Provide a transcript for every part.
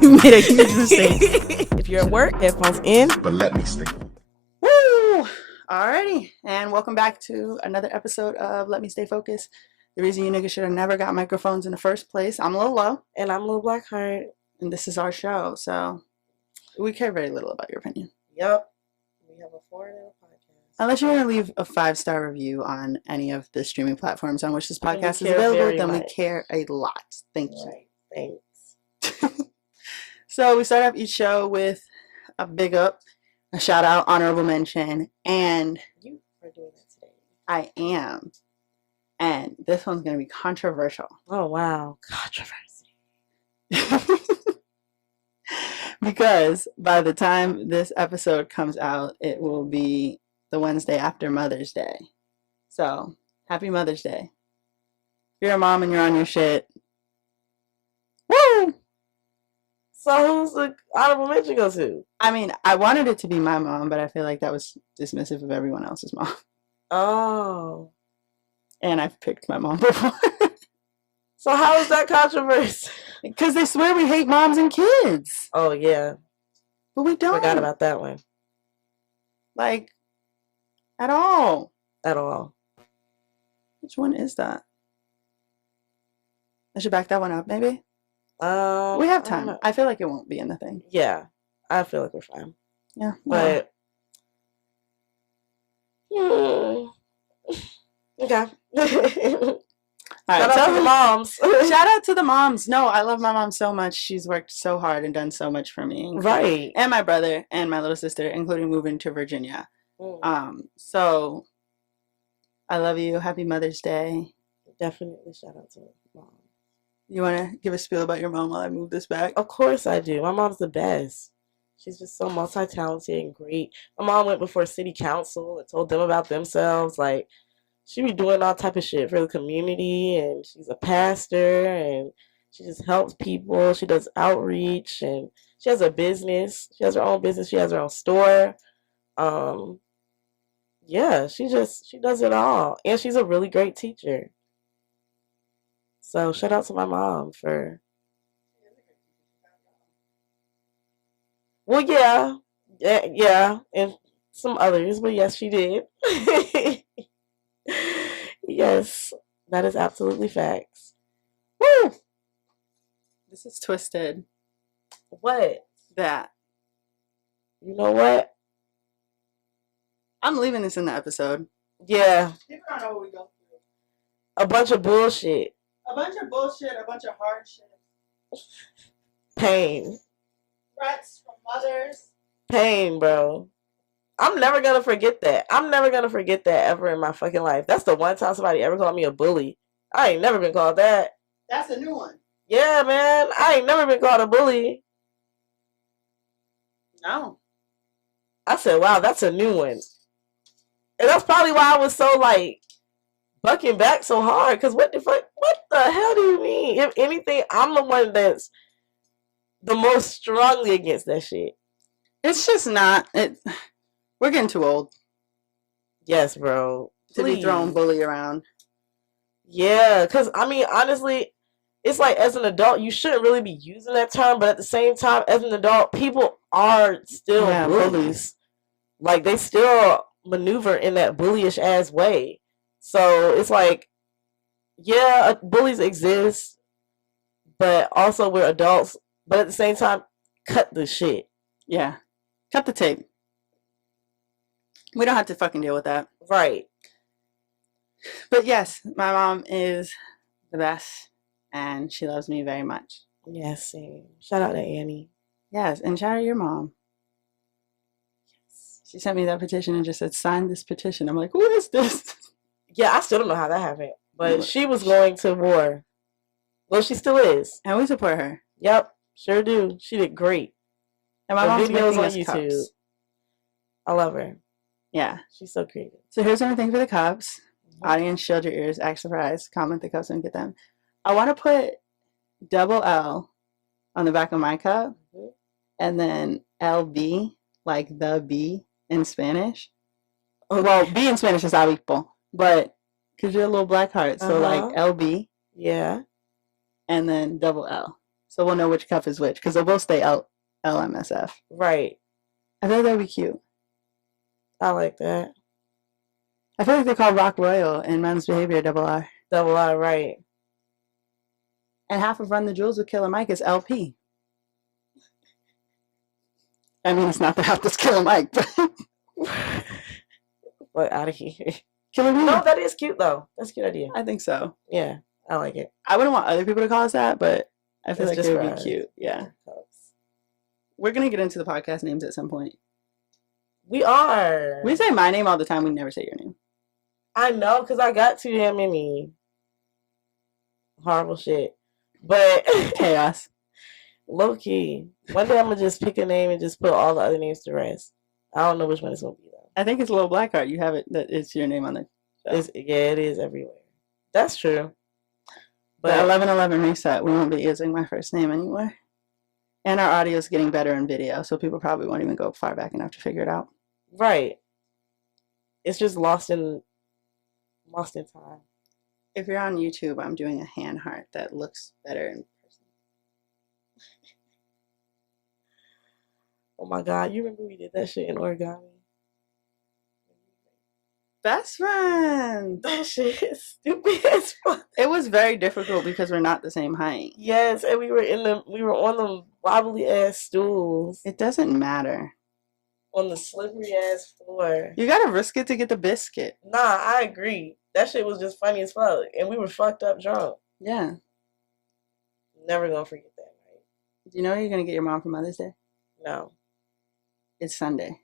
You made a huge mistake. If you're at work, headphones in. But let me stay. Woo! Alrighty, and welcome back to another episode of Let Me Stay Focused. The reason you niggas should have never got microphones in the first place. I'm Lil Low, And I'm Lil Blackheart. and this is our show, so we care very little about your opinion. Yep. We have a foreign podcast. Unless you want to leave a 5-star review on any of the streaming platforms on which this And we podcast is care available, very then we much. care a lot. Thank you. Right. Thanks. So we start off each show with a big up, a shout out, honorable mention, and You are doing that today. I am. And this one's going to be controversial. Oh, wow. Controversy. Because by the time this episode comes out, it will be the Wednesday after Mother's Day. So, happy Mother's Day. If you're a mom and you're on your shit, woo! So who's the honorable mention go to? I mean, I wanted it to be my mom, but I feel like that was dismissive of everyone else's mom. Oh. And I've picked my mom before. So how is that controversy? Because they swear we hate moms and kids. Oh, yeah. But we don't. Forgot about that one. Like, at all. At all. Which one is that? I should back that one up, maybe? We have I don't time. know. I feel like it won't be in the thing. Yeah. I feel like we're fine. Yeah. Well, But okay. all right. Shout out to the moms. Shout out to the moms. No, I love my mom so much. She's worked so hard and done so much for me. Right. And my brother and my little sister, including moving to Virginia. So I love you. Happy Mother's Day. Definitely shout out to mom. You want to give a spiel about your mom while I move this back? Of course I do. My mom's the best. She's just so multi-talented and great. My mom went before city council and told them about themselves. Like, she be doing all type of shit for the community, and she's a pastor, and she just helps people. She does outreach, and she has a business. She has her own business. She has her own store. Yeah, she does it all, and she's a really great teacher. So shout out to my mom for. Well, yeah, and some others, but yes, she did. Yes, that is absolutely facts. Woo! This is twisted. What? That. You know what? I'm leaving this in the episode. Yeah, People don't know what we go through. a bunch of bullshit, A bunch of bullshit, a bunch of hardship. pain, Threats from mothers. pain, bro. I'm never gonna forget that. I'm never gonna forget that ever in my fucking life. That's the one time somebody ever called me a bully. I ain't never been called that. That's a new one. Yeah, man, I ain't never been called a bully. No. I said, wow, that's a new one. And that's probably why I was so, like, bucking back so hard. Because what the fuck? What the hell do you mean? If anything, I'm the one that's the most strongly against that shit. It's just not. We're getting too old Yes, bro. to be throwing bully around. Yeah, because, I mean, honestly, it's like as an adult, you shouldn't really be using that term. But at the same time, as an adult, people are still bullies. Like, they still maneuver in that bullyish ass way. So it's like, yeah, bullies exist, but also we're adults. But at the same time, cut the shit. Yeah. Cut the tape. We don't have to fucking deal with that. Right. But yes, my mom is the best, and she loves me very much. Yes, same. Shout out to Annie. Yes, and shout out your mom. She sent me that petition and just said, sign this petition. I'm like, what is this? Yeah, I still don't know how that happened. But she was going to war. Well, she still is. And we support her. Yep, sure do. She did great. And my mom's videos making on us YouTube. cups. I love her. Yeah. She's so creative. So here's one thing for the cups. Audience, shield your ears, act surprised, comment the cups and get them. I want to put double L on the back of my cup, and then LB, like the B in Spanish. Well, B in Spanish is obispo, but because you're a little black heart, so like LB. Yeah. And then double L. So we'll know which cuff is which, because they'll both stay LMSF. Right. I feel like that'd be cute. I like that. I feel like they call Rock Royal and Men's Behavior Double R. Double R, right. And half of Run the Jewels with Killer Mike is LP. I mean, it's not the half that's Killer Mike, but... But out of here. Killer Mike. No, that is cute, though. That's a good idea. I think so. Yeah, I like it. I wouldn't want other people to call us that, but I feel like it would be cute. Yeah. We're going to get into the podcast names at some point. We are. We say my name all the time. We never say your name. I know, because I got too damn many horrible shit. But chaos. Low key. One day I'm going to just pick a name and just put all the other names to rest. I don't know which one it's going to be, though. I think it's Little Blackheart. You have it. That it's your name on the show. Yeah, it is everywhere. That's true. But 11/11 reset. We won't be using my first name anymore. And our audio is getting better in video, so people probably won't even go far back enough to figure it out. Right. It's just lost in time. If you're on YouTube, I'm doing a hand heart that looks better in person. Oh my God, you remember we did that shit in origami? Best friend. That shit is stupid as fuck. It was very difficult because we're not the same height. Yes, and we were on the wobbly ass stools. It doesn't matter. On the slippery ass floor. You gotta risk it to get the biscuit. Nah, I agree. That shit was just funny as fuck. And we were fucked up drunk. Yeah. Never gonna forget that night. Do you know you're gonna get your mom for Mother's Day? No. It's Sunday.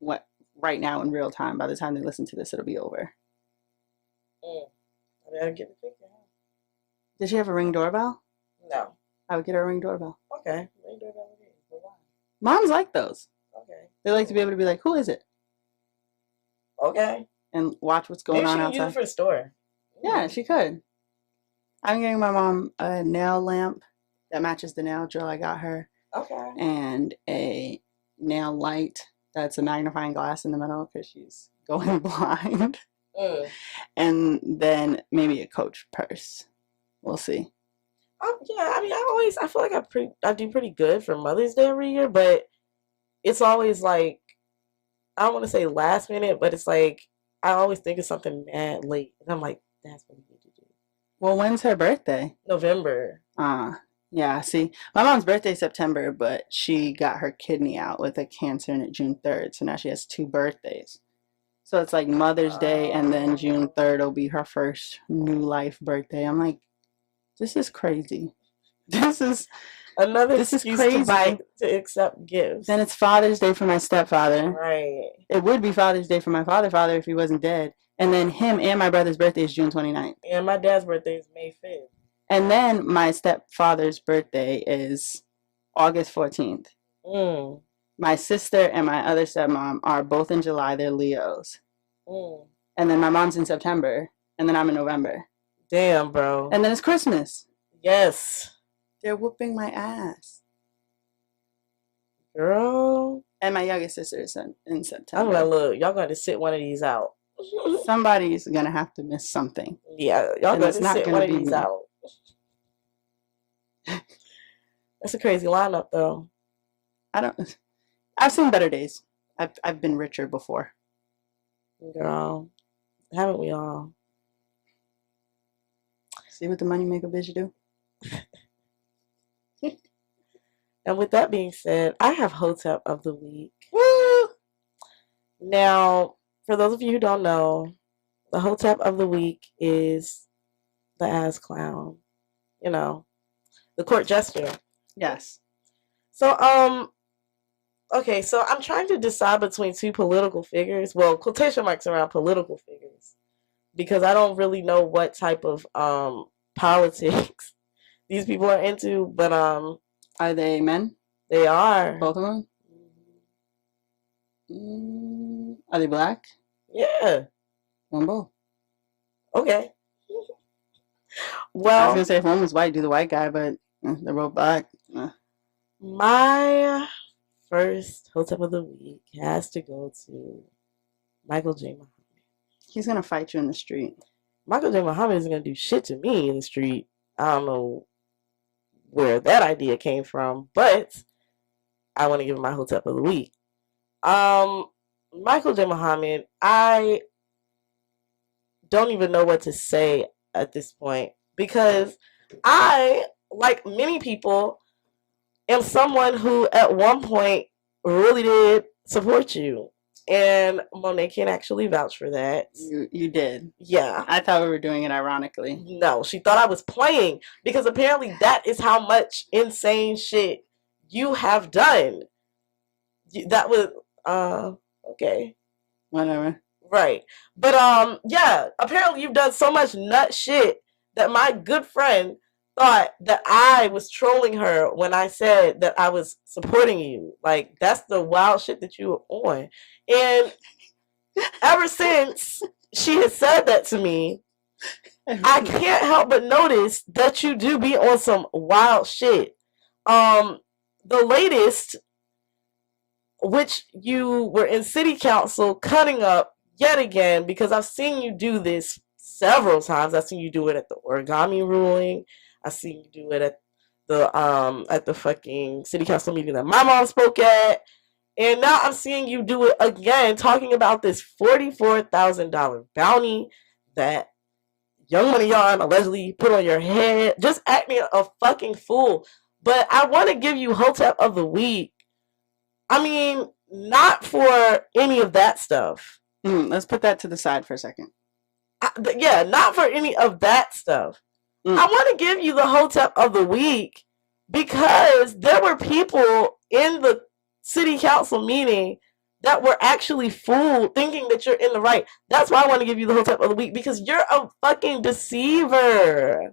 What? Right now in real time. By the time they listen to this, it'll be over. I gotta get the picture. Did she have a Ring doorbell? No. I would get her a Ring doorbell. Okay. Ring doorbell it is. But why? Moms like those. Okay. They like to be able to be like, who is it? Okay. And watch what's going on outside. Maybe she can use it for a store. Yeah, she could. I'm getting my mom a nail lamp that matches the nail drill I got her. Okay. And a nail light that's a magnifying glass in the middle because she's going blind. And then maybe a Coach purse. We'll see. Yeah, I mean, I feel like I do pretty good for Mother's Day every year, but it's always like, I don't want to say last minute, but it's like, I always think of something mad late. And I'm like, that's what we need to do. Well, when's her birthday? November. Yeah, see, my mom's birthday is September, but she got her kidney out with a cancer in it June 3rd. So now she has 2 birthdays. So it's like Mother's Day and then June 3rd will be her first new life birthday. I'm like, this is crazy. This is crazy. To accept gifts. Then it's Father's Day for my stepfather. Right. It would be Father's Day for my father if he wasn't dead. And then him and my brother's birthday is June 29th. And my dad's birthday is May 5th. And then my stepfather's birthday is August 14th. My sister and my other stepmom are both in July. They're Leos. And then my mom's in September. And then I'm in November. Damn, bro. And then it's Christmas. Yes. They're whooping my ass. Girl. And my youngest sister is in September. I'm like, look, y'all got to sit one of these out. Somebody's going to have to miss something. Yeah, y'all got to sit one of these out. That's a crazy lineup, though. I've seen better days. I've been richer before. Girl, haven't we all? See what the money make a bitch do? And with that being said, I have Hotep of the Week. Woo! Now, for those of you who don't know, the Hotep of the Week is the ass clown. You know, the court jester. Yes. So, okay, so I'm trying to decide between 2 political figures. Well, quotation marks around political figures. Because I don't really know what type of politics these people are into, but are they men? They are. Both of them? Are they black? Yeah. One both. Okay. Well, I was gonna say if one was white, do the white guy, but they're both black. My first Hotep of the Week has to go to Michael J. Muhammad. He's gonna fight you in the street. Michael J. Muhammad isn't gonna do shit to me in the street. I don't know where that idea came from, but I want to give him my hotep of the week. Michael J. Muhammad, I don't even know what to say at this point because I, like many people, am someone who at one point really did support you. And Monet can actually vouch for that. You did. Yeah. I thought we were doing it ironically. No, she thought I was playing because apparently that is how much insane shit you have done. That was okay. Whatever. Right. But yeah, apparently you've done so much nut shit that my good friend thought that I was trolling her when I said that I was supporting you. Like, that's the wild shit that you were on. And ever since she has said that to me, I can't help but notice that you do be on some wild shit. The latest, which you were in city council cutting up yet again, because I've seen you do this several times. I've seen you do it at the origami ruling. I've seen you do it at the fucking city council meeting that my mom spoke at. And now I'm seeing you do it again, talking about this $44,000 bounty that Young Money Yarn allegedly put on your head. Just acting a fucking fool. But I want to give you Hotep of the Week. I mean, not for any of that stuff. Let's put that to the side for a second. Yeah, not for any of that stuff. I want to give you the Hotep of the Week because there were people in the city council meeting that were actually fooled, thinking that you're in the right. That's why I want to give you the Hotep of the Week, because you're a fucking deceiver.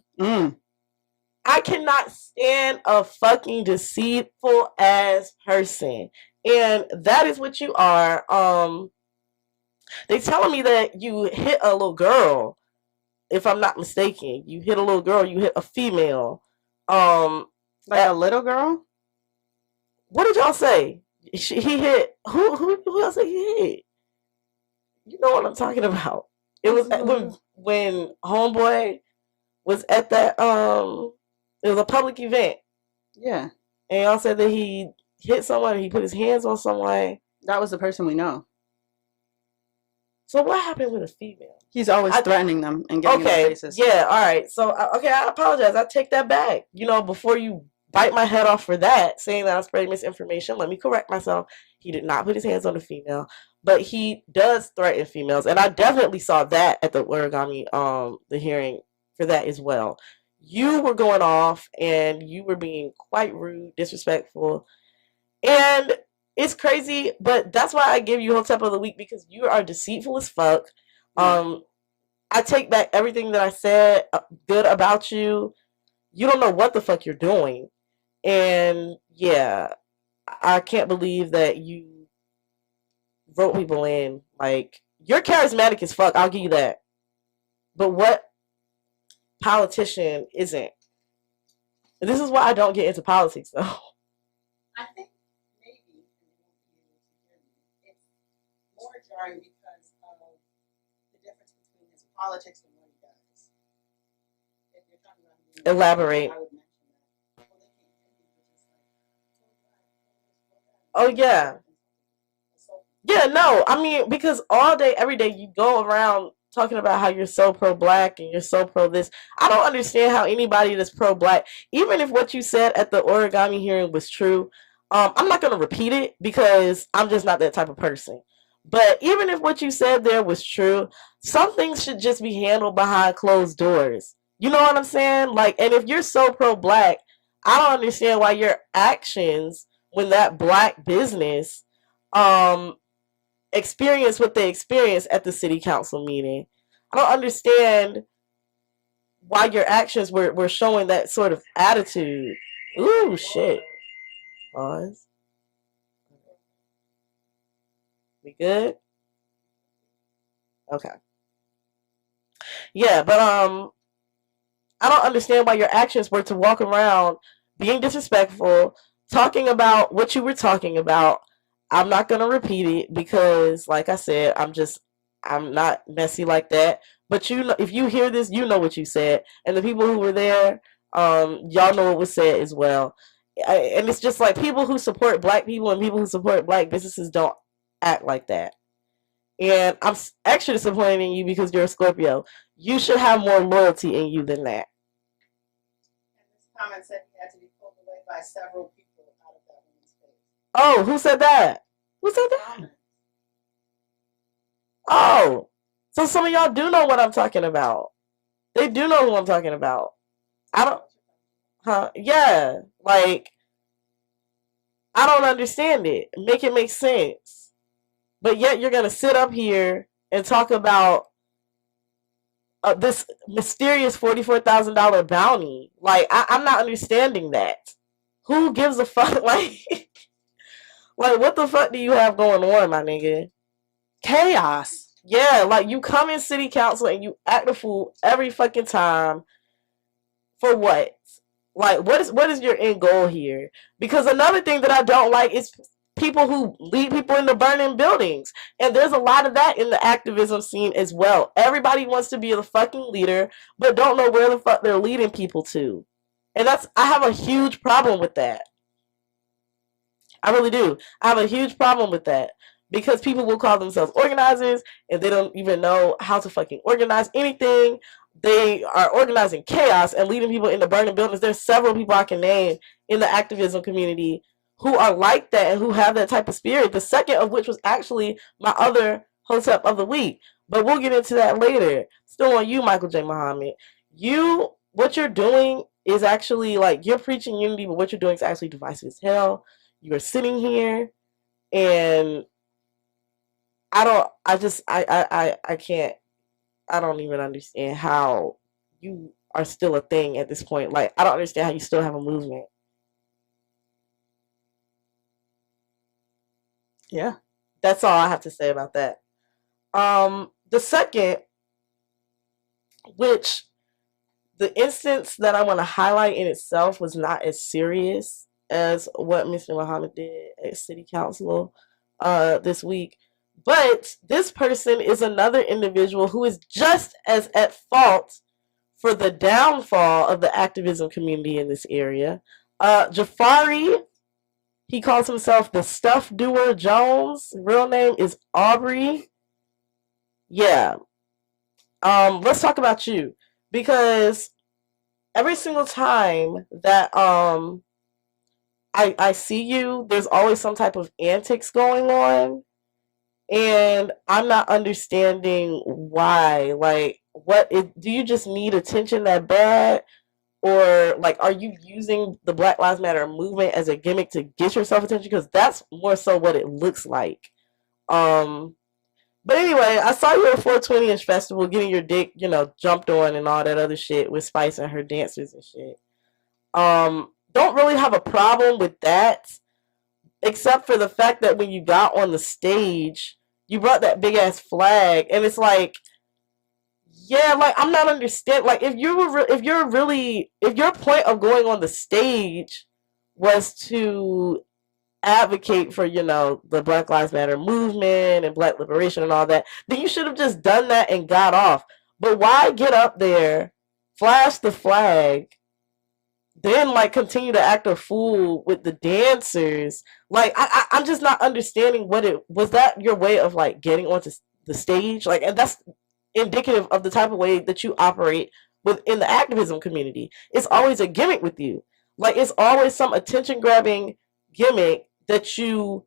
I cannot stand a fucking deceitful ass person. And that is what you are. They telling me that you hit a little girl, if I'm not mistaken. You hit a little girl, you hit a female. Like a little girl? What did y'all say? He hit who else he hit? You know what I'm talking about. It was when Homeboy was at that it was a public event. Yeah. And y'all said that he hit someone, he put his hands on someone. That was the person we know. So what happened with a female? He's always threatening them and getting in their faces. Yeah, all right. So, okay, I apologize. I take that back. You know, before you bite my head off for that, saying that I'm spreading misinformation, let me correct myself. He did not put his hands on a female, but he does threaten females. And I definitely saw that at the origami, the hearing for that as well. You were going off and you were being quite rude, disrespectful. And it's crazy, but that's why I give you Hotep of the Week, because you are deceitful as fuck. I take back everything that I said good about you. You don't know what the fuck you're doing. And yeah, I can't believe that you wrote people in. Like, you're charismatic as fuck, I'll give you that. But what politician isn't? This is why I don't get into politics, though. I think maybe it's more jarring because of the difference between his politics and what he does. If you're talking about elaborate. I would mention that. Oh yeah. Yeah, no, I mean, because all day, every day, you go around talking about how you're so pro-black and you're so pro-this. I don't understand how anybody that's pro-black, even if what you said at the origami hearing was true, I'm not going to repeat it because I'm just not that type of person. But even if what you said there was true, some things should just be handled behind closed doors. You know what I'm saying? Like, and if you're so pro-black, I don't understand why your actions when that black business experience what they experienced at the city council meeting. I don't understand why your actions were showing that sort of attitude. Ooh, shit. Pause. We good? Okay. Yeah, but I don't understand why your actions were to walk around being disrespectful, talking about what you were talking about. I'm not going to repeat it because, like I said, I'm not messy like that. But you know, if you hear this, you know what you said. And the people who were there, Y'all know what was said as well. And it's just like people who support black people and people who support black businesses don't act like that. And I'm extra disappointed in you because you're a Scorpio. You should have more loyalty in you than that. And this comment said he had to be pulled away by several people out of that woman's face. Oh, who said that? Who said that? Oh, so some of y'all do know what I'm talking about. They do know who I'm talking about. I don't, yeah, like, I don't understand it. Make it make sense. But yet you're going to sit up here and talk about this mysterious $44,000 bounty. Like, I'm not understanding that. Who gives a fuck? Like, what the fuck do you have going on, my nigga? Chaos. Yeah, like, you come in city council and you act a fool every fucking time. For what? Like, what is your end goal here? Because another thing that I don't like is people who lead people into burning buildings. And there's a lot of that in the activism scene as well. Everybody wants to be the fucking leader, but don't know where the fuck they're leading people to. And I have a huge problem with that. I really do. I have a huge problem with that. Because people will call themselves organizers and they don't even know how to fucking organize anything. They are organizing chaos and leading people into burning buildings. There's several people I can name in the activism community who are like that and who have that type of spirit. The second of which was actually my other hotep of the week. But we'll get into that later. Still on you, Michael J. Muhammad. What you're doing is actually like, you're preaching unity, but what you're doing is actually divisive as hell. You're sitting here and I can't, I don't even understand how you are still a thing at this point. Like, I don't understand how you still have a movement. Yeah. That's all I have to say about that. The second, which the instance that I want to highlight in itself was not as serious as what Mr. Muhammad did at City Council this week. But this person is another individual who is just as at fault for the downfall of the activism community in this area. Jafari, he calls himself the Stuff Doer Jones. Real name is Aubrey. Yeah. Let's talk about you. Because every single time that I see you, there's always some type of antics going on. And I'm not understanding why. Like, do you just need attention that bad? Or, like, are you using the Black Lives Matter movement as a gimmick to get yourself attention? Because that's more so what it looks like. But anyway, I saw you at 420-inch festival getting your dick, jumped on and all that other shit with Spice and her dancers and shit. Don't really have a problem with that. Except for the fact that when you got on the stage, you brought that big ass flag, and it's like, yeah, like, I'm not understanding. Like, if your point of going on the stage was to advocate for, the Black Lives Matter movement and Black liberation and all that, then you should have just done that and got off. But why get up there, flash the flag, then, like, continue to act a fool with the dancers? Like, I'm just not understanding was that your way of, like, getting onto the stage? Like, and that's indicative of the type of way that you operate within the activism community. It's always a gimmick with you. Like, it's always some attention-grabbing gimmick that you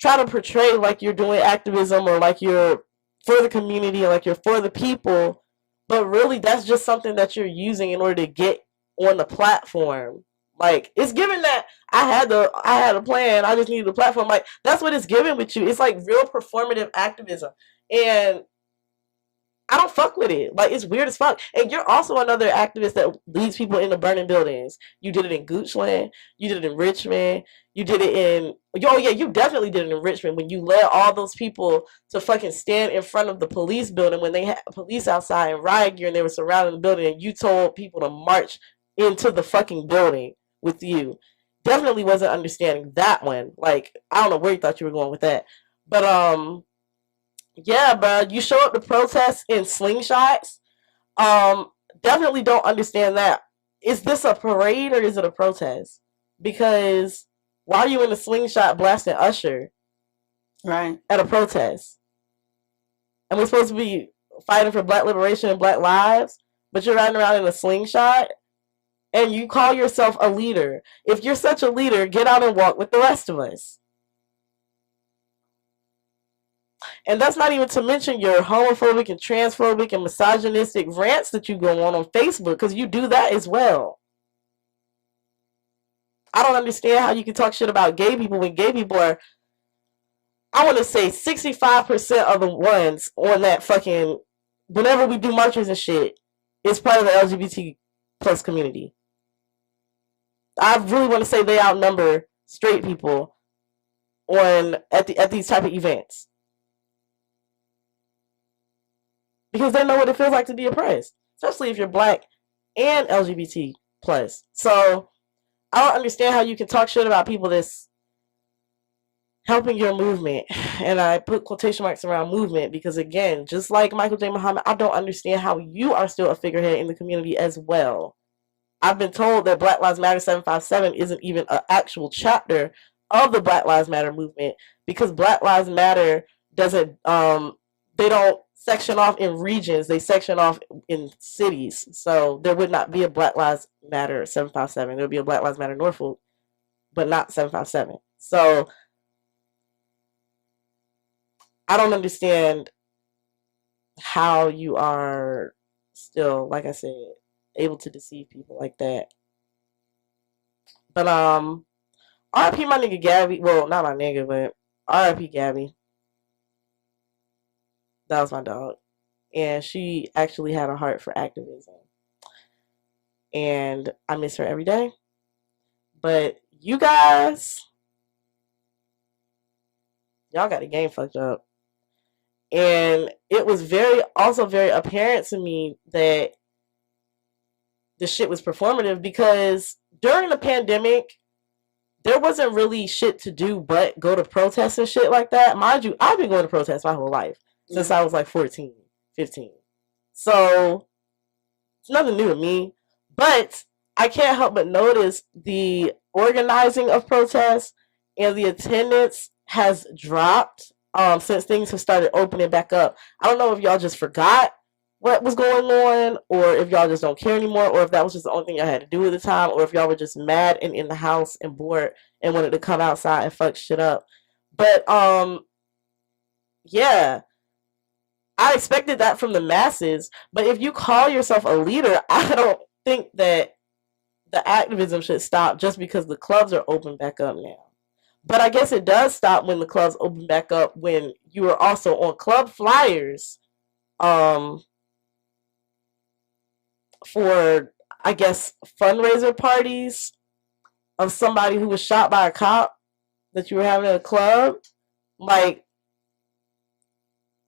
try to portray like you're doing activism or like you're for the community or like you're for the people, but really that's just something that you're using in order to get on the platform. Like, it's given that I had a plan, I just needed a platform. Like, that's what it's given with you. It's like real performative activism, and I don't fuck with it. Like, it's weird as fuck. And you're also another activist that leads people into burning buildings. You did it in Goochland, you did it in Richmond, you did it in, oh yeah, you definitely did it in Richmond when you led all those people to fucking stand in front of the police building when they had police outside in riot gear and they were surrounding the building, and you told people to march into the fucking building with you. Definitely wasn't understanding that one. Like, I don't know where you thought you were going with that. But yeah, bro, you show up to protest in slingshots. Definitely don't understand that. is this a parade or is it a protest? Because why are you in a slingshot blasting Usher? Right. At a protest. And we're supposed to be fighting for black liberation and black lives, but you're riding around in a slingshot and you call yourself a leader. If you're such a leader, get out and walk with the rest of us. And that's not even to mention your homophobic and transphobic and misogynistic rants that you go on Facebook, because you do that as well. I don't understand how you can talk shit about gay people when gay people are, I want to say 65% of the ones on that fucking, whenever we do marches and shit, is part of the LGBT plus community. I really want to say they outnumber straight people at these type of events. Because they know what it feels like to be oppressed, especially if you're black and LGBT plus. So I don't understand how you can talk shit about people that's helping your movement. And I put quotation marks around movement because, again, just like Michael J. Muhammad, I don't understand how you are still a figurehead in the community as well. I've been told that Black Lives Matter 757 isn't even an actual chapter of the Black Lives Matter movement, because Black Lives Matter doesn't, they don't section off in regions, they section off in cities. So there would not be a Black Lives Matter 757. There would be a Black Lives Matter Norfolk, but not 757. So I don't understand how you are still, like I said, able to deceive people like that. But RIP my nigga Gabby. Well, not my nigga, but RIP Gabby. That was my dog. And she actually had a heart for activism. And I miss her every day. But you guys, y'all got the game fucked up. And it was also very apparent to me that the shit was performative, because during the pandemic, there wasn't really shit to do but go to protests and shit like that. Mind you, I've been going to protests my whole life since I was like 14, 15. So it's nothing new to me. But I can't help but notice the organizing of protests and the attendance has dropped since things have started opening back up. I don't know if y'all just forgot what was going on, or if y'all just don't care anymore, or if that was just the only thing y'all had to do at the time, or if y'all were just mad and in the house and bored and wanted to come outside and fuck shit up. But yeah, I expected that from the masses. But if you call yourself a leader, I don't think that the activism should stop just because the clubs are open back up now. But I guess it does stop when the clubs open back up, when you are also on club flyers for, I guess, fundraiser parties of somebody who was shot by a cop that you were having at a club. Like,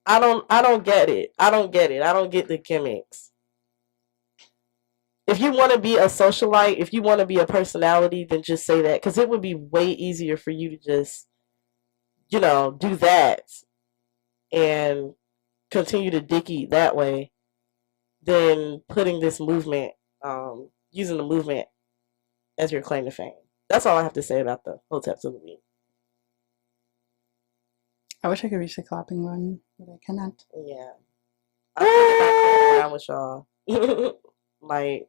I don't get it. I don't get it. I don't get the gimmicks. If you want to be a socialite, if you want to be a personality, then just say that, because it would be way easier for you to just, do that and continue to dick eat that way than putting this movement, using the movement as your claim to fame. That's all I have to say about the Hoteps of the Week. I wish I could reach the clapping button, but I cannot. Yeah. I think about around with y'all. Like,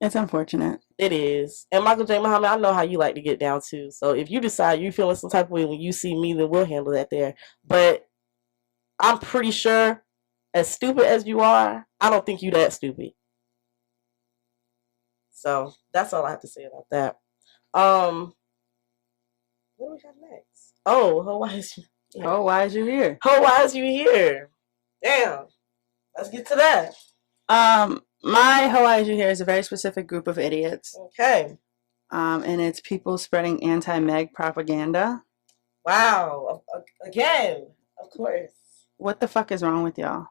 it's unfortunate. It is. And Michael J. Muhammad, I know how you like to get down too. So if you decide you're feeling some type of way when you see me, then we'll handle that there. But I'm pretty sure, as stupid as you are, I don't think you that stupid. So that's all I have to say about that. What do we have next? Oh, why is you here? Oh, why is you here? Oh, why is you here? Damn. Let's get to that. My Why is you here is a very specific group of idiots. Okay. And it's people spreading anti-Meg propaganda. Wow. Again, of course. What the fuck is wrong with y'all?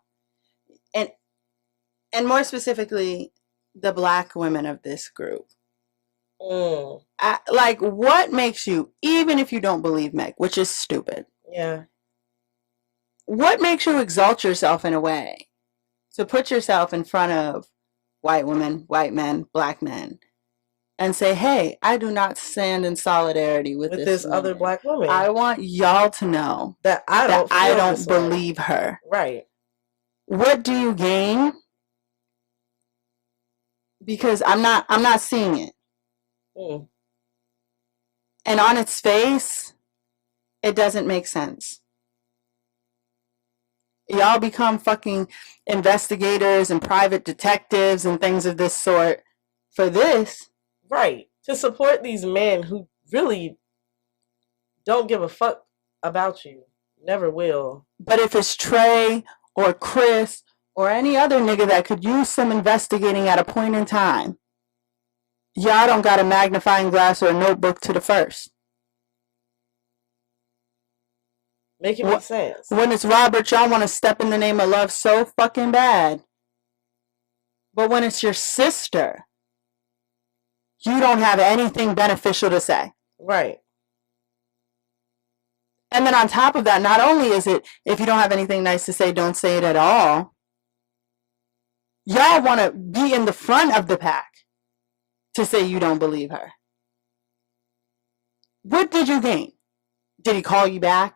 And more specifically, the black women of this group. Like, what makes you, even if you don't believe Meg, which is stupid. Yeah. What makes you exalt yourself in a way to put yourself in front of white women, white men, black men, and say, hey, I do not stand in solidarity with this other black woman. I want y'all to know that I don't believe her. Right. What do you gain? Because I'm not seeing it. And on its face, it doesn't make sense. Y'all become fucking investigators and private detectives and things of this sort for this. Right. To support these men who really don't give a fuck about you. Never will. But if it's Trey or Chris or any other nigga that could use some investigating at a point in time, y'all don't got a magnifying glass or a notebook to the first. Make it make sense. When it's Robert, y'all want to step in the name of love so fucking bad. But when it's your sister, you don't have anything beneficial to say. Right. And then on top of that, not only is it, if you don't have anything nice to say, don't say it at all. Y'all want to be in the front of the pack to say you don't believe her. What did you gain? Did he call you back?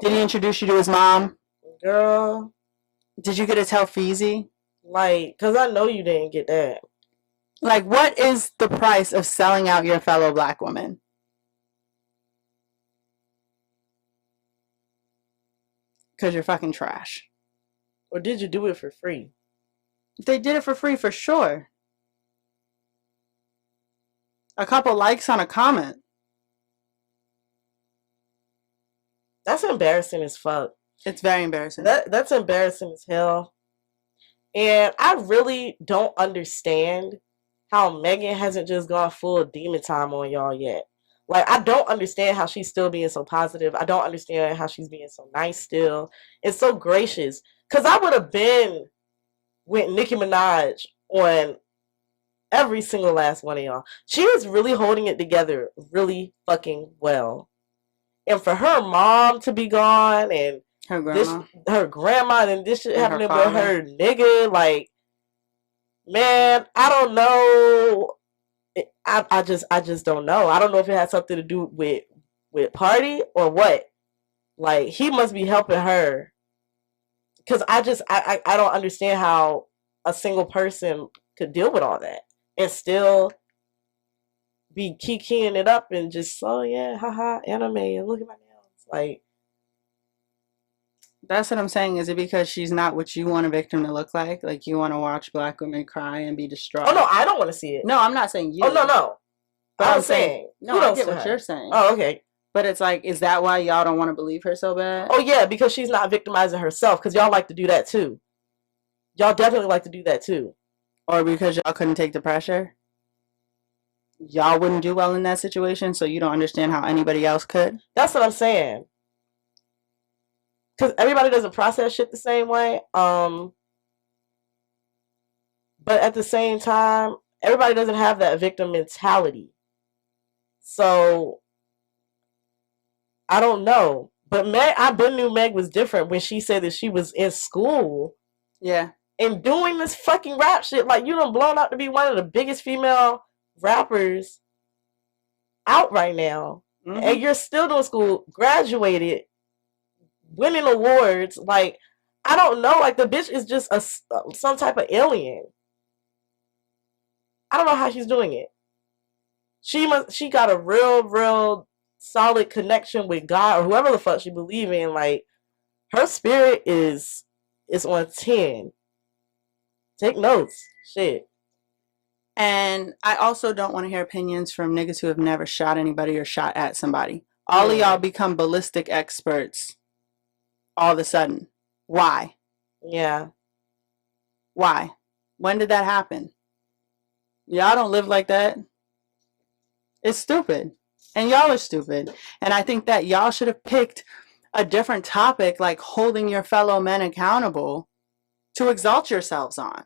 Did he introduce you to his mom? Girl. Did you get to tell Feezy? Like, because I know you didn't get that. Like, what is the price of selling out your fellow black woman? Because you're fucking trash. Or did you do it for free? They did it for free for sure. A couple likes on a comment. That's embarrassing as fuck. It's very embarrassing. That's embarrassing as hell. And I really don't understand how Megan hasn't just gone full demon time on y'all yet. Like, I don't understand how she's still being so positive. I don't understand how she's being so nice still. And so gracious. Because I would have been with Nicki Minaj on every single last one of y'all. She is really holding it together really fucking well. And for her mom to be gone and her grandma and this shit happening with her nigga, like, man, I don't know. I just don't know. I don't know if it has something to do with Party or what. Like, he must be helping her. Because I don't understand how a single person could deal with all that and still be kikiing it up and just, oh yeah, haha, anime and look at my nails. Like, that's what I'm saying. Is it because she's not what you want a victim to look like? Like, you want to watch black women cry and be distraught? Oh no, I don't want to see it. No, I'm not saying you. Oh no. But I'm saying no, I get what you're saying. Oh, okay. But it's like, is that why y'all don't want to believe her so bad? Oh yeah, because she's not victimizing herself. Because y'all like to do that too. Y'all definitely like to do that too. Or because y'all couldn't take the pressure? Y'all wouldn't do well in that situation, so you don't understand how anybody else could? That's what I'm saying. Because everybody doesn't process shit the same way. But at the same time, everybody doesn't have that victim mentality. So, I don't know. But Meg, I knew Meg was different when she said that she was in school. Yeah. And doing this fucking rap shit. Like, you done blown up to be one of the biggest female rappers out right now. Mm-hmm. And you're still doing school, graduated, winning awards. Like, I don't know. Like, the bitch is just some type of alien. I don't know how she's doing it. She got a real solid connection with God or whoever the fuck she believe in. Like, her spirit is on 10. Take notes. Shit. And I also don't want to hear opinions from niggas who have never shot anybody or shot at somebody. All of y'all become ballistic experts all of a sudden. Why? Yeah. Why? When did that happen? Y'all don't live like that. It's stupid. And y'all are stupid. And I think that y'all should have picked a different topic, like holding your fellow men accountable, to exalt yourselves on.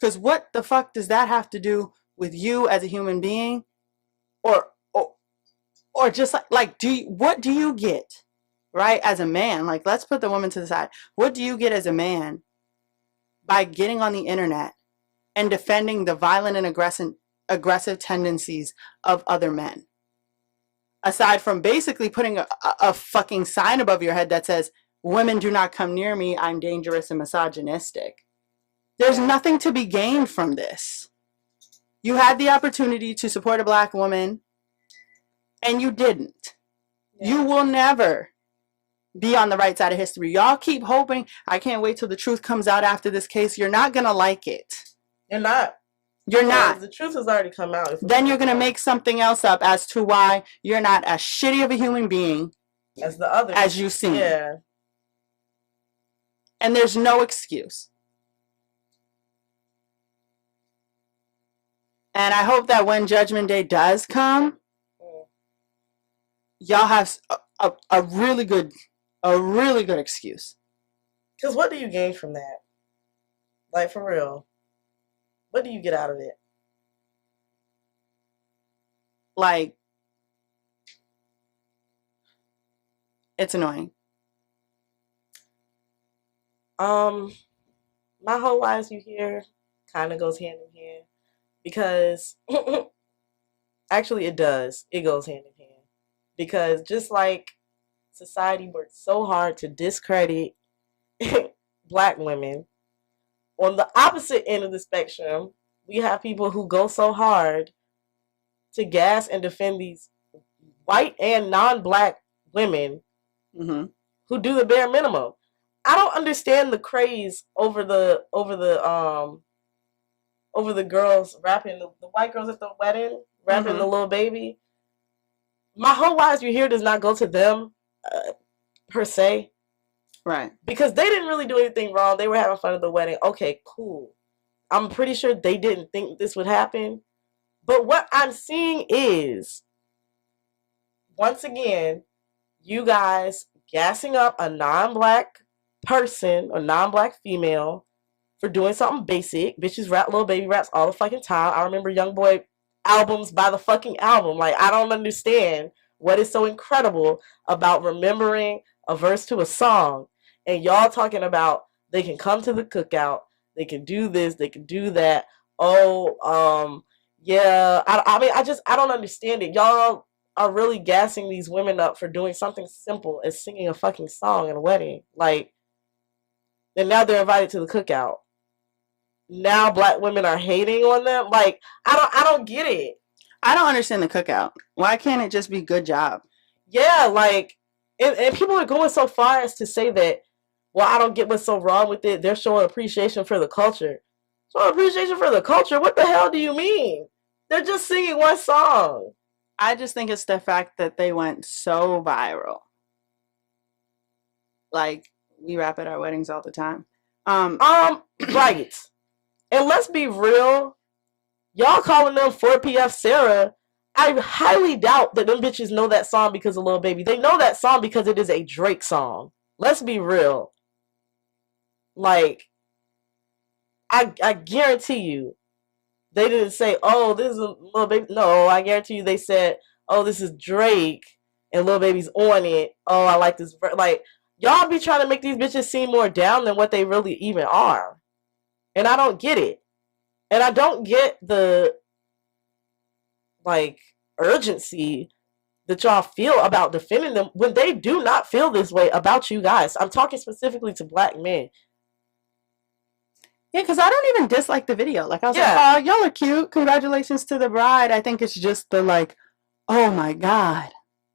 Because what the fuck does that have to do with you as a human being? Or just like what do you get, right, as a man? Like, let's put the woman to the side. What do you get as a man by getting on the internet and defending the violent and aggressive tendencies of other men. Aside from basically putting a fucking sign above your head that says, women do not come near me, I'm dangerous and misogynistic. There's nothing to be gained from this. You had the opportunity to support a black woman and you didn't. Yeah. You will never be on the right side of history. Y'all keep hoping, I can't wait till the truth comes out after this case. You're not gonna like it. You're not. You're not. The truth has already come out. Then you're gonna make something else up as to why you're not as shitty of a human being as the other as you seem. Yeah. And there's no excuse. And I hope that when Judgment Day does come, y'all have a really good excuse. Because what do you gain from that? Like, for real. What do you get out of it? Like, it's annoying. My whole why is you here kind of goes hand in hand. Because, actually it does. It goes hand in hand. Because just like society works so hard to discredit black women, on the opposite end of the spectrum, we have people who go so hard to gas and defend these white and non-black women who do the bare minimum. I don't understand the craze over the girls rapping, the white girls at the wedding rapping the little baby. My whole why is you here does not go to them per se. Right. Because they didn't really do anything wrong. They were having fun at the wedding. Okay, cool. I'm pretty sure they didn't think this would happen. But what I'm seeing is, once again, you guys gassing up a non-black person or non-black female for doing something basic. Bitches rap, little baby raps all the fucking time. I remember Young Boy albums by the fucking album. Like, I don't understand what is so incredible about remembering a verse to a song. And y'all talking about they can come to the cookout, they can do this, they can do that. Oh, yeah. I mean, I don't understand it. Y'all are really gassing these women up for doing something simple as singing a fucking song at a wedding. Like, and now they're invited to the cookout. Now black women are hating on them. Like, I don't get it. I don't understand the cookout. Why can't it just be good job? Yeah, like, and people are going so far as to say that, well, I don't get what's so wrong with it. They're showing appreciation for the culture. Showing appreciation for the culture? What the hell do you mean? They're just singing one song. I just think it's the fact that they went so viral. Like, we rap at our weddings all the time. Right. And let's be real. Y'all calling them 4PF Sarah. I highly doubt that them bitches know that song because of Lil Baby. They know that song because it is a Drake song. Let's be real. Like, I guarantee you, they didn't say, oh, this is Lil Baby. No, I guarantee you they said, oh, this is Drake and Lil Baby's on it. Oh, I like this. Like, y'all be trying to make these bitches seem more down than what they really even are. And I don't get it. And I don't get the, like, urgency that y'all feel about defending them when they do not feel this way about you guys. I'm talking specifically to black men. Yeah, because I don't even dislike the video. Like, I was like, oh, y'all are cute. Congratulations to the bride. I think it's just the, like, oh my God.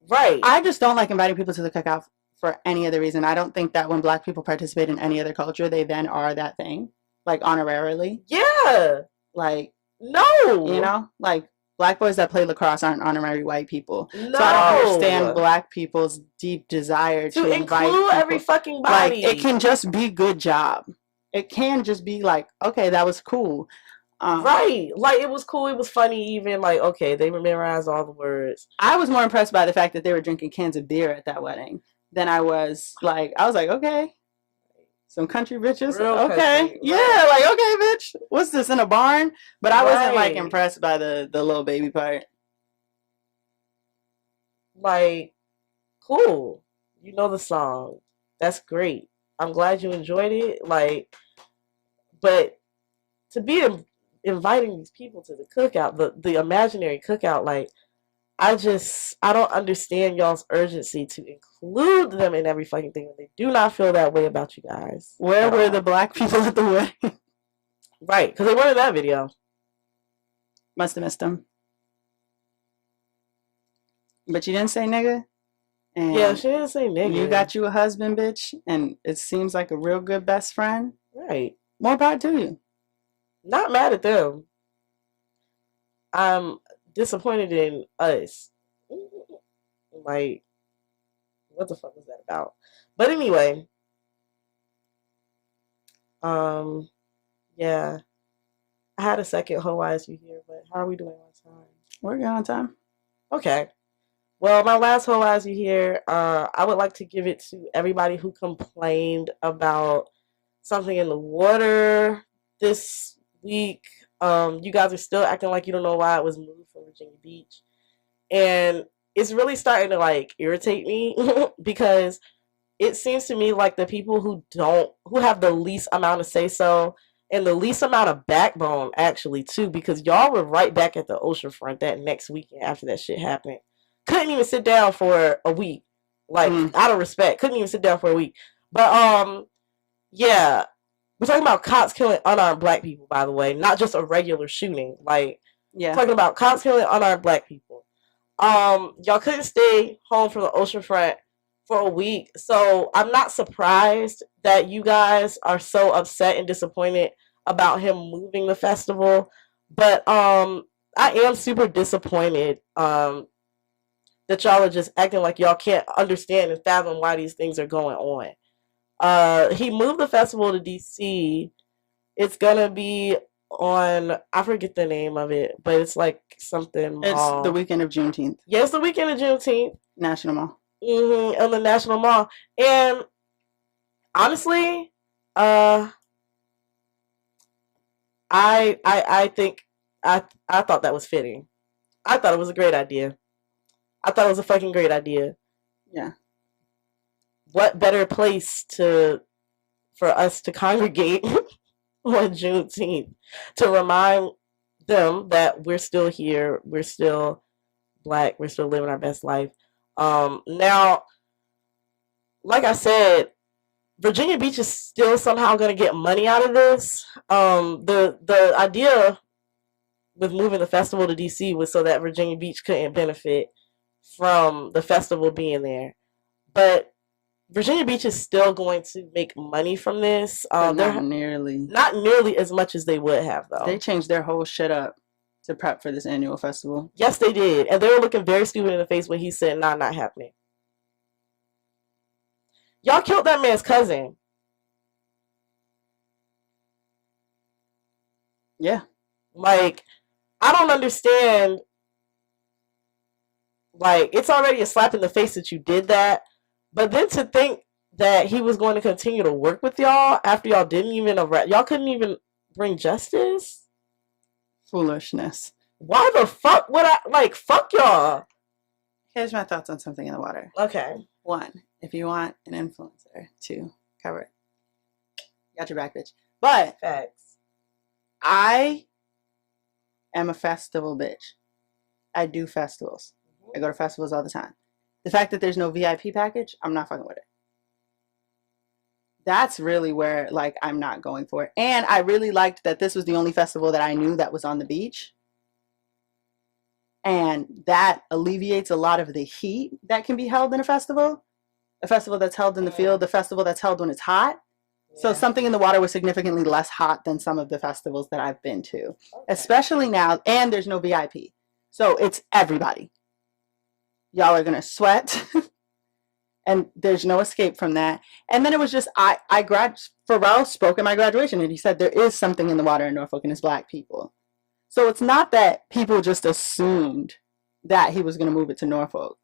Right. I just don't like inviting people to the cookout for any other reason. I don't think that when black people participate in any other culture, they then are that thing. Like, honorarily. Yeah. Like, no. You know? Like, black boys that play lacrosse aren't honorary white people. No. So I don't understand black people's deep desire to invite include people. Every fucking body. Like, it can just be good job. It can just be like, okay, that was cool. Right. Like, it was cool. It was funny even. Like, okay, they memorized all the words. I was more impressed by the fact that they were drinking cans of beer at that wedding than I was like, okay. Some country bitches. Real okay. Country. Yeah, right. like, okay, bitch. What's this, in a barn? But I wasn't, like, impressed by the little baby part. Like, cool. You know the song. That's great. I'm glad you enjoyed it. Like, But to be inviting these people to the cookout, the imaginary cookout, like, I don't understand y'all's urgency to include them in every fucking thing. They do not feel that way about you guys. Where were the black people at the wedding? Right, because they weren't in that video. Must have missed them. But you didn't say nigga? And yeah, she didn't say nigga. You got you a husband, bitch, and it seems like a real good best friend. Right. More power to you. Not mad at them. I'm disappointed in us. Like, what the fuck was that about? But anyway, yeah, I had a second whole eyes you here, but how are we doing on time? We're good on time. Okay. Well, my last whole eyes you here, I would like to give it to everybody who complained about something in the water this week. You guys are still acting like you don't know why it was moved from Virginia Beach. And it's really starting to like irritate me because it seems to me like the people who have the least amount of say so and the least amount of backbone actually too, because y'all were right back at the oceanfront that next weekend after that shit happened. Couldn't even sit down for a week. Like, out of respect. Couldn't even sit down for a week. But yeah. We're talking about cops killing unarmed black people, by the way, not just a regular shooting. Like, yeah, talking about cops killing unarmed black people. Y'all couldn't stay home from the oceanfront for a week, so I'm not surprised that you guys are so upset and disappointed about him moving the festival. But I am super disappointed that y'all are just acting like y'all can't understand and fathom why these things are going on. He moved the festival to DC. It's gonna be on, I forget the name of it, but it's like something. It's the weekend of Juneteenth. Yeah, it's the weekend of Juneteenth. National Mall. On the National Mall. And honestly, I think I thought that was fitting. I thought it was a great idea. I thought it was a fucking great idea. Yeah. What better place for us to congregate on Juneteenth to remind them that we're still here, we're still black, we're still living our best life. Now, like I said, Virginia Beach is still somehow going to get money out of this. The idea with moving the festival to DC was so that Virginia Beach couldn't benefit from the festival being there. But Virginia Beach is still going to make money from this. Not nearly as much as they would have, though. They changed their whole shit up to prep for this annual festival. Yes, they did. And they were looking very stupid in the face when he said, nah, not happening. Y'all killed that man's cousin. Yeah. Like, I don't understand. Like, it's already a slap in the face that you did that. But then to think that he was going to continue to work with y'all after y'all didn't even arrest, y'all couldn't even bring justice? Foolishness. Why the fuck would I, like, fuck y'all? Here's my thoughts on something in the water. Okay. 1, if you want an influencer to cover it, got your back, bitch. But facts. I am a festival bitch. I do festivals. I go to festivals all the time. The fact that there's no VIP package, I'm not fucking with it. That's really where, like, I'm not going for it. And I really liked that this was the only festival that I knew that was on the beach. And that alleviates a lot of the heat that can be held in a festival. A festival that's held in the field, the festival that's held when it's hot. Yeah. So something in the water was significantly less hot than some of the festivals that I've been to. Okay. Especially now, and there's no VIP. So it's everybody. Y'all are gonna sweat. And there's no escape from that. And then it was just, Pharrell spoke at my graduation and he said there is something in the water in Norfolk and it's black people. So it's not that people just assumed that he was going to move it to Norfolk.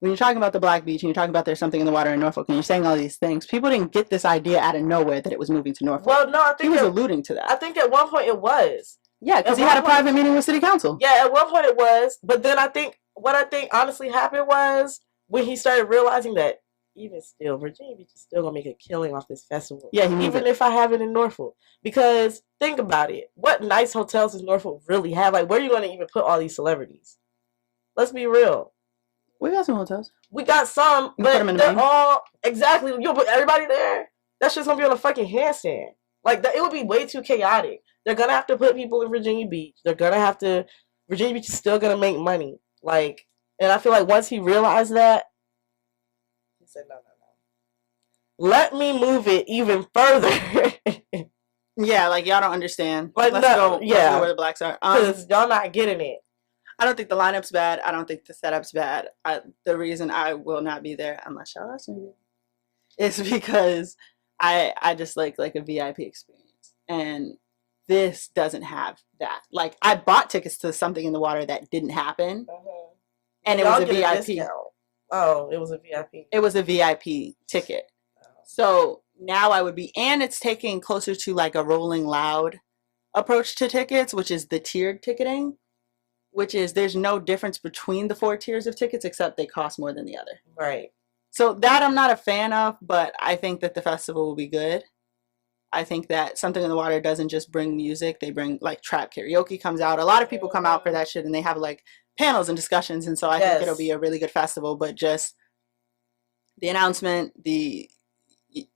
When you're talking about the Black Beach and you're talking about there's something in the water in Norfolk and you're saying all these things, people didn't get this idea out of nowhere that it was moving to Norfolk. Well, no, I think he was alluding to that. I think at one point it was. Yeah, because he had a private meeting with City Council. Yeah, at one point it was. But then what I think honestly happened was when he started realizing that even still, Virginia Beach is still gonna make a killing off this festival. Yeah, even if I have it in Norfolk. Because think about it, what nice hotels does Norfolk really have? Like, where are you gonna even put all these celebrities? Let's be real. We got some hotels. We got some, but they're all exactly. You'll put everybody there. That shit's gonna be on a fucking handstand. Like it would be way too chaotic. They're gonna have to put people in Virginia Beach. They're gonna have to. Virginia Beach is still gonna make money. Like, and I feel like once he realized that, he said, "No. Let me move it even further." Yeah, like y'all don't understand. Like, let's go where the blacks are. Because y'all not getting it. I don't think the lineup's bad. I don't think the setup's bad. The reason I will not be there unless y'all ask me is because I just like a VIP experience, and this doesn't have that. Like, I bought tickets to something in the water that didn't happen, and it was a VIP. Oh, it was a VIP. It was a VIP ticket. So now I would be, and it's taking closer to like a Rolling Loud approach to tickets, which is the tiered ticketing, which is there's no difference between the 4 tiers of tickets except they cost more than the other. Right. So that I'm not a fan of, but I think that the festival will be good. I think that Something in the Water doesn't just bring music, they bring like trap karaoke comes out. A lot of people come out for that shit, and they have like panels and discussions, and so I think it'll be a really good festival. But just the announcement,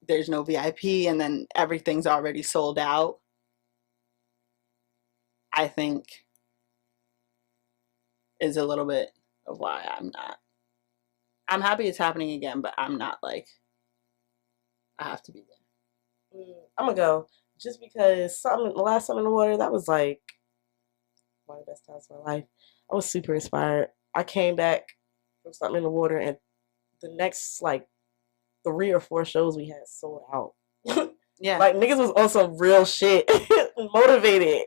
there's no VIP, and then everything's already sold out. I think is a little bit of why I'm happy it's happening again, but I'm not like I have to be there. I'm gonna go just because the last Something in the Water, that was like one of the best times of my life. I was super inspired. I came back from Something in the Water, and the next like 3 or 4 shows we had sold out. Yeah, like niggas was on some real shit, motivated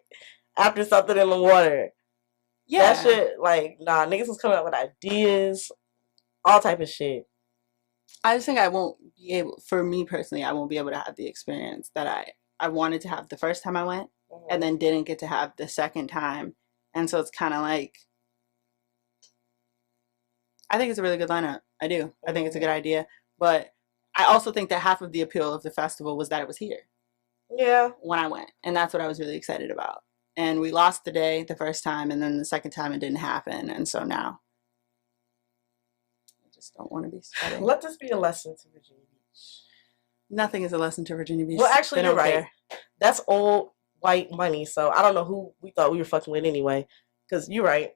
after Something in the Water. Yeah, that shit, like, nah, niggas was coming up with ideas, all type of shit. I just think I won't be able, for me personally, I won't be able to have the experience that I wanted to have the first time I went, and then didn't get to have the second time. And so it's kind of like, I think it's a really good lineup. I do. I think it's a good idea. But I also think that half of the appeal of the festival was that it was here. Yeah. When I went. And that's what I was really excited about. And we lost the day the first time, and then the second time it didn't happen. And so now I just don't want to be studying. Let this be a lesson to Virginia Beach. Nothing is a lesson to Virginia Beach. Well, actually, you're right. That's old white money. So I don't know who we thought we were fucking with anyway. Because you're right.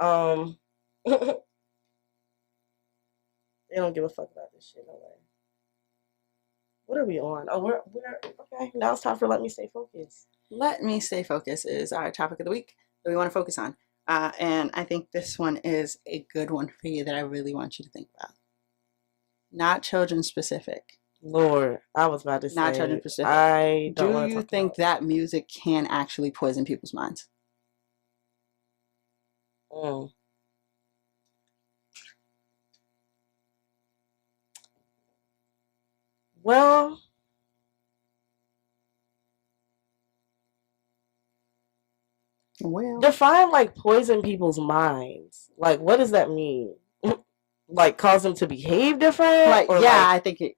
They don't give a fuck about this shit, no way. What are we on? Oh, we're okay. Now it's time for Let Me Stay Focused. Let Me Stay Focused is our topic of the week that we want to focus on. And I think this one is a good one for you that I really want you to think about. Not children specific. Lord, I was about to say. Not children specific. I don't Do you think that music can actually poison people's minds? Well, define like poison people's minds. Like, what does that mean? Like, cause them to behave different? Like, yeah, I think it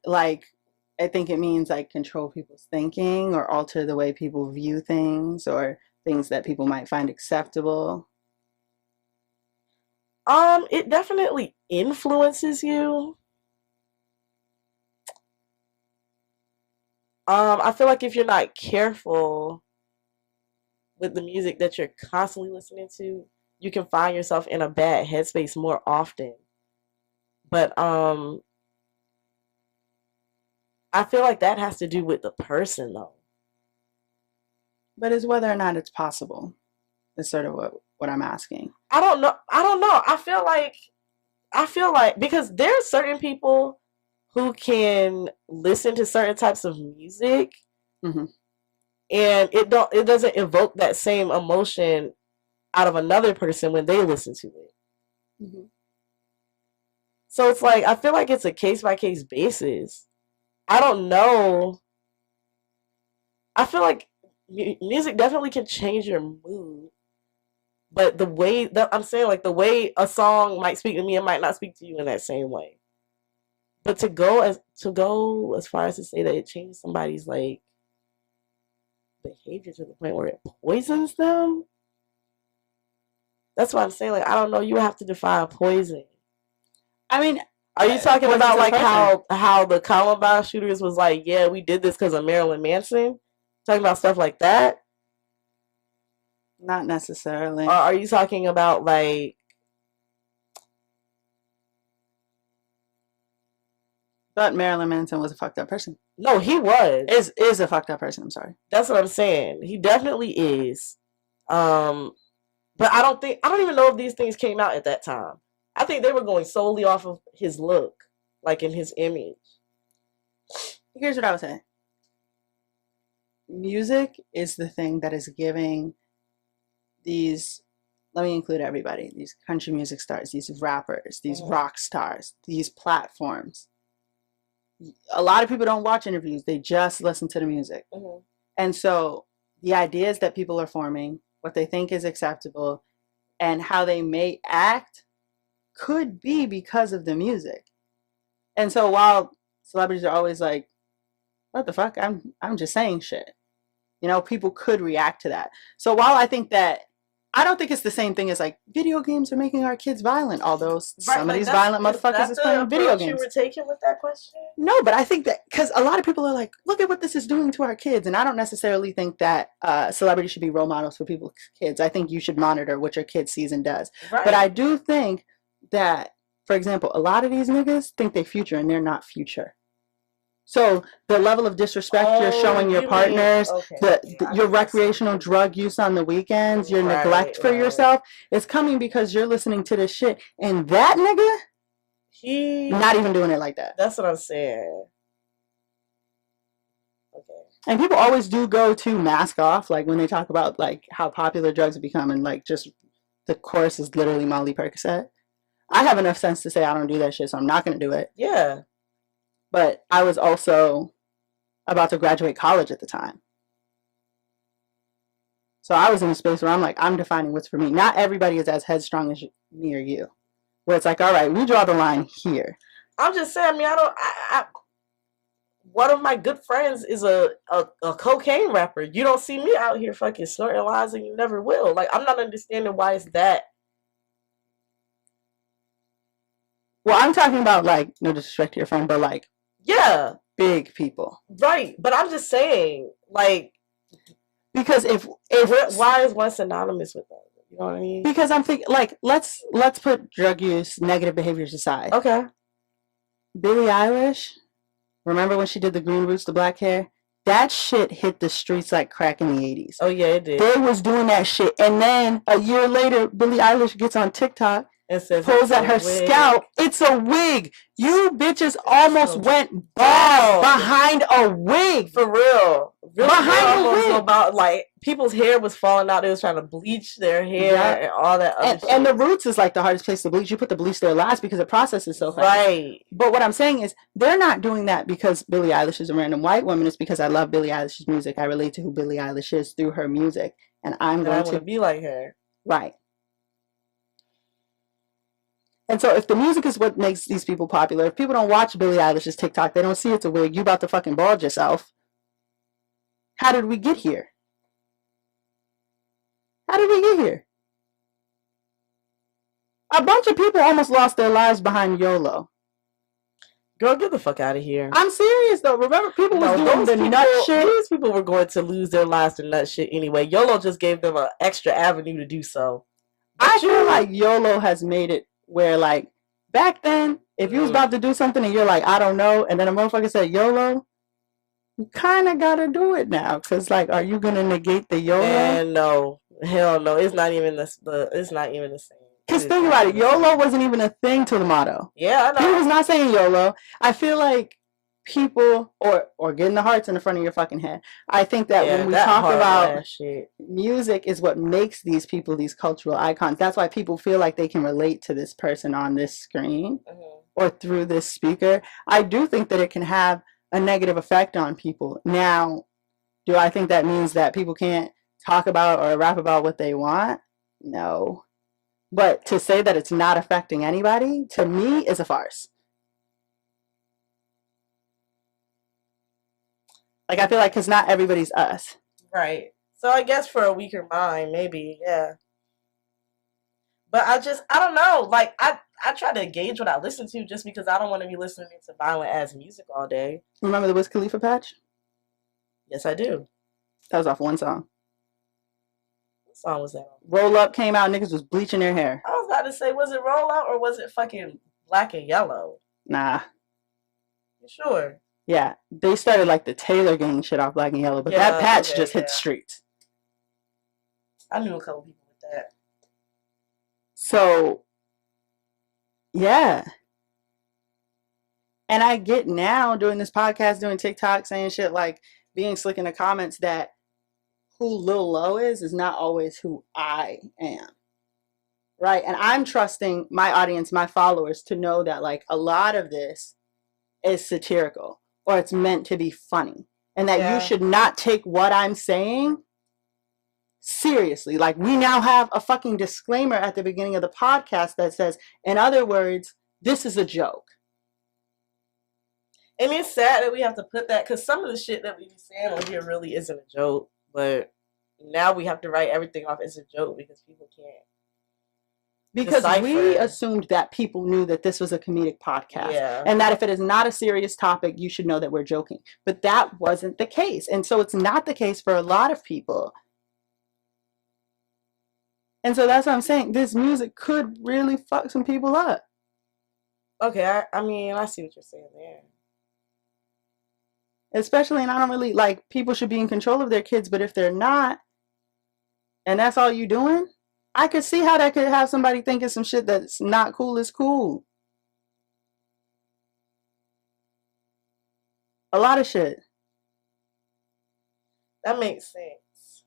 means like control people's thinking or alter the way people view things or things that people might find acceptable. It definitely influences you. I feel like if you're not careful with the music that you're constantly listening to, you can find yourself in a bad headspace more often. But I feel like that has to do with the person, though. But it's whether or not it's possible. Is sort of what I'm asking. I don't know. I feel like because there are certain people who can listen to certain types of music, and it doesn't evoke that same emotion out of another person when they listen to it. So it's like I feel like it's a case-by-case basis. I don't know. I feel like music definitely can change your mood, but the way that I'm saying, like the way a song might speak to me, it might not speak to you in that same way. But to go as far as to say that it changes somebody's like behavior to the point where it poisons them. That's what I'm saying. Like, I don't know. You have to define poison. I mean, are you talking about like how the Columbine shooters was like, yeah, we did this because of Marilyn Manson? Talking about stuff like that? Not necessarily. Or are you talking about like? But Marilyn Manson was a fucked up person. No, he was. Is a fucked up person. I'm sorry. That's what I'm saying. He definitely is. But I don't even know if these things came out at that time. I think they were going solely off of his look, like in his image. Here's what I would say. Music is the thing that is giving these, let me include everybody, these country music stars, these rappers, these rock stars, these platforms. A lot of people don't watch interviews. They just listen to the music. And so the ideas that people are forming, what they think is acceptable, and how they may act could be because of the music. And so while celebrities are always like, what the fuck? I'm just saying shit. You know, people could react to that. So while I think that, I don't think it's the same thing as like video games are making our kids violent, although some of these violent motherfuckers is playing video games. You were taking with that question? No, but I think that because a lot of people are like, look at what this is doing to our kids. And I don't necessarily think that celebrities should be role models for people's kids. I think you should monitor what your kid sees and does. Right. But I do think that, for example, a lot of these niggas think they're future and they're not future. So the level of disrespect you're showing your partners, your recreational drug use on the weekends, your neglect for yourself, is coming because you're listening to this shit. And that nigga, not even doing it like that. That's what I'm saying. Okay. And people always do go to mask off, like when they talk about like how popular drugs have become, and like just the course is literally Molly Percocet. I have enough sense to say I don't do that shit, so I'm not going to do it. Yeah. But I was also about to graduate college at the time. So I was in a space where I'm like, I'm defining what's for me. Not everybody is as headstrong as me or you. Where it's like, all right, we draw the line here. I'm just saying, I mean, one of my good friends is a cocaine rapper. You don't see me out here fucking snorting lies, and you never will. Like, I'm not understanding why it's that. Well, I'm talking about, like, no disrespect to your friend, but like, yeah, big people, right? But I'm just saying, like, because if why is one synonymous with them? You know what I mean? Because I'm thinking, like, let's put drug use, negative behaviors aside. Okay. Billie Eilish, remember when she did the green roots, the black hair? That shit hit the streets like crack in the 80s. Oh yeah, it did. They was doing that shit, and then a year later, Billie Eilish gets on TikTok. It says pulls at her scalp. It's a wig. You bitches almost went bald behind a wig. For real. Really behind a wig. About, like, people's hair was falling out. They was trying to bleach their hair and all that other shit. And the roots is like the hardest place to bleach. You put the bleach there last because the process is so fast. Right. But what I'm saying is they're not doing that because Billie Eilish is a random white woman. It's because I love Billie Eilish's music. I relate to who Billie Eilish is through her music. And I'm going to be like her. Right. And so if the music is what makes these people popular, if people don't watch Billie Eilish's TikTok, they don't see it's a wig, you about to fucking bald yourself. How did we get here? How did we get here? A bunch of people almost lost their lives behind YOLO. Girl, get the fuck out of here. I'm serious though. Remember, people was doing the nut shit. These people were going to lose their lives to nut shit anyway. YOLO just gave them an extra avenue to do so. I feel like YOLO has made it where, like, back then, if you was about to do something and you're like, I don't know, and then a motherfucker said YOLO, you kind of got to do it now. Because, like, are you going to negate the YOLO? And no. Hell no. It's not even the same. Because think about it. YOLO wasn't even a thing to the motto. Yeah, I know. People was not saying YOLO. I feel like people, or getting the hearts in the front of your fucking head. I think that when we talk about music is what makes these people these cultural icons. That's why people feel like they can relate to this person on this screen or through this speaker. I do think that it can have a negative effect on people. Now, do I think that means that people can't talk about or rap about what they want? No. But to say that it's not affecting anybody, to me, is a farce. Like, I feel like, because not everybody's us. Right. So I guess for a weaker mind, maybe, yeah. But I don't know. Like, I try to gauge what I listen to just because I don't want to be listening to violent ass music all day. Remember the Wiz Khalifa patch? Yes, I do. That was off one song. What song was that on? Roll Up came out, niggas was bleaching their hair. I was about to say, was it Roll Up or was it fucking Black and Yellow? Nah. You sure? Yeah, they started like the Taylor gang shit off Black and Yellow, but that patch just hit the streets. I knew a couple people with that. So, yeah. And I get now doing this podcast, doing TikTok, saying shit like being slick in the comments that who Lil Lo is not always who I am. Right? And I'm trusting my audience, my followers, to know that like a lot of this is satirical or it's meant to be funny. And that you should not take what I'm saying seriously. Like, we now have a fucking disclaimer at the beginning of the podcast that says, in other words, this is a joke. And it's sad that we have to put that, because some of the shit that we be saying on here really isn't a joke, but now we have to write everything off as a joke because people can't. Because we assumed that people knew that this was a comedic podcast. Yeah. And that if it is not a serious topic, you should know that we're joking. But that wasn't the case. And so it's not the case for a lot of people. And so that's what I'm saying. This music could really fuck some people up. Okay, I mean, I see what you're saying there. Especially, and I don't really, like, people should be in control of their kids, but if they're not, and that's all you doing, I could see how that could have somebody thinking some shit that's not cool is cool. A lot of shit. That makes sense.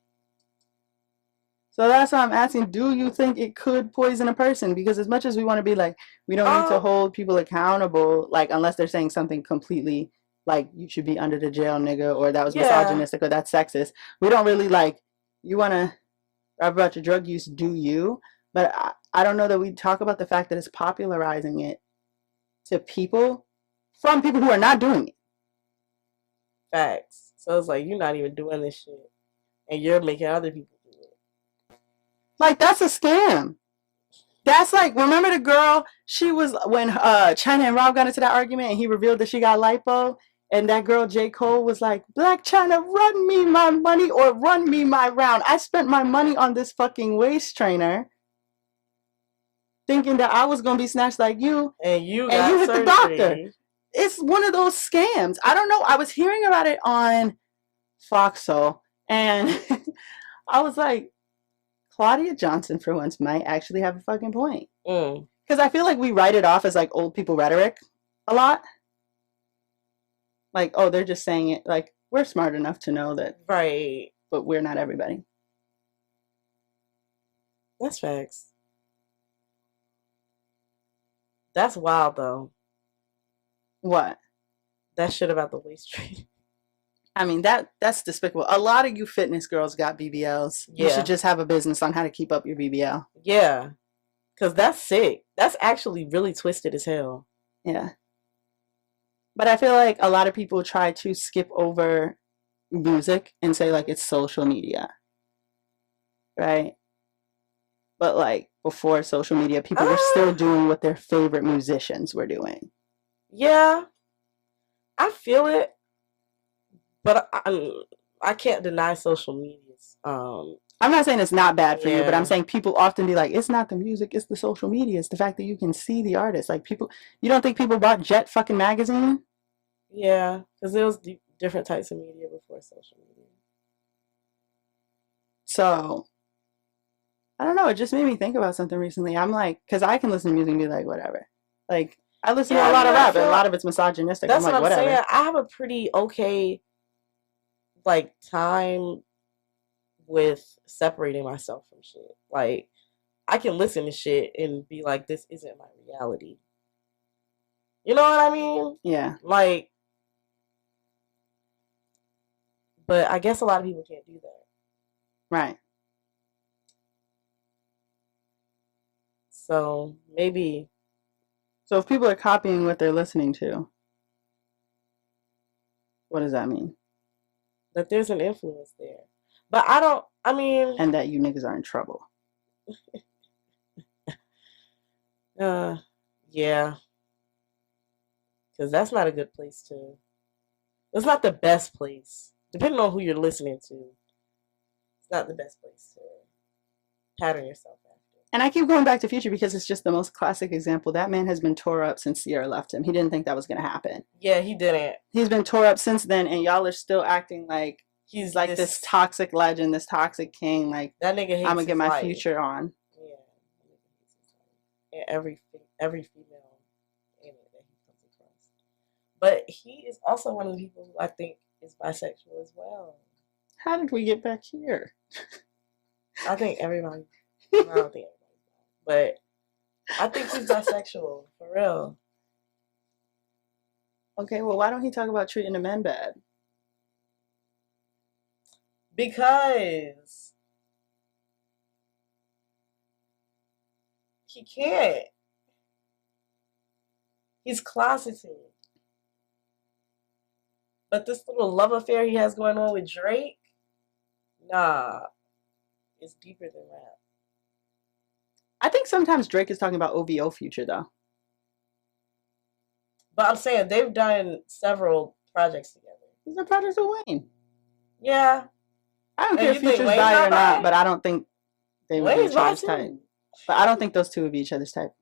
So that's why I'm asking, do you think it could poison a person? Because as much as we want to be like, we don't need to hold people accountable, like, unless they're saying something completely, like, you should be under the jail, nigga, or that was misogynistic, or that's sexist. We don't really, like, you want to rap about your drug use, do you? But I don't know that we talk about the fact that it's popularizing it to people from people who are not doing it. Facts. So it's like, you're not even doing this shit, and you're making other people do it. Like, that's a scam. That's like, remember the girl, she was, when China and Rob got into that argument and he revealed that she got lipo, and that girl J. Cole was like, Black China, run me my money or run me my round. I spent my money on this fucking waist trainer thinking that I was going to be snatched like you, and you hit the doctor. It's one of those scams. I don't know. I was hearing about it on Foxhole, and I was like, Claudia Johnson, for once, might actually have a fucking point. Because I feel like we write it off as like old people rhetoric a lot. Like, oh, they're just saying it. Like, we're smart enough to know that. Right. But we're not everybody. That's facts. That's wild, though. What? That shit about the waist trainer. I mean, that's despicable. A lot of you fitness girls got BBLs. Yeah. You should just have a business on how to keep up your BBL. Yeah. Because that's sick. That's actually really twisted as hell. Yeah. But I feel like a lot of people try to skip over music and say, like, it's social media. Right? But, like, before social media, people were still doing what their favorite musicians were doing. Yeah. I feel it. But I can't deny social medias. I'm not saying it's not bad for you, but I'm saying people often be like, it's not the music, it's the social media. It's the fact that you can see the artist. Like, people, you don't think people bought Jet fucking magazine? Yeah, because there was different types of media before social media. So, I don't know. It just made me think about something recently. I'm like, because I can listen to music and be like, whatever. Like, I listen to a lot of rap, but a lot of it's misogynistic. That's I'm like, what I'm whatever. saying. I have a pretty okay, like, time with separating myself from shit. Like, I can listen to shit and be like, this isn't my reality. You know what I mean? Yeah. Like, but I guess a lot of people can't do that. Right. So maybe. So if people are copying what they're listening to, what does that mean? That there's an influence there. But I don't, I mean... And that you niggas are in trouble. Yeah. Because that's not a good place to... It's not the best place. Depending on who you're listening to. It's not the best place to pattern yourself after. And I keep going back to Future because it's just the most classic example. That man has been tore up since Sierra left him. He didn't think that was going to happen. Yeah, he didn't. He's been tore up since then, and y'all are still acting like he's like this toxic legend, this toxic king. Like, that nigga hates I'm going to get my life. Future on. Yeah. And every female in it that he comes across. But he is also one of the people who I think is bisexual as well. How did we get back here? I think everybody. I don't think everybody. But I think he's bisexual, for real. Okay, well, why don't he talk about treating the men bad? Because he can't. He's closeted. But this little love affair he has going on with Drake, nah, it's deeper than that. I think sometimes Drake is talking about OVO Future, though. But I'm saying they've done several projects together. These are projects with Wayne. Yeah. I don't care if Future's bi or not, but I don't think they would be each other's type. But I don't think those two would be each other's type.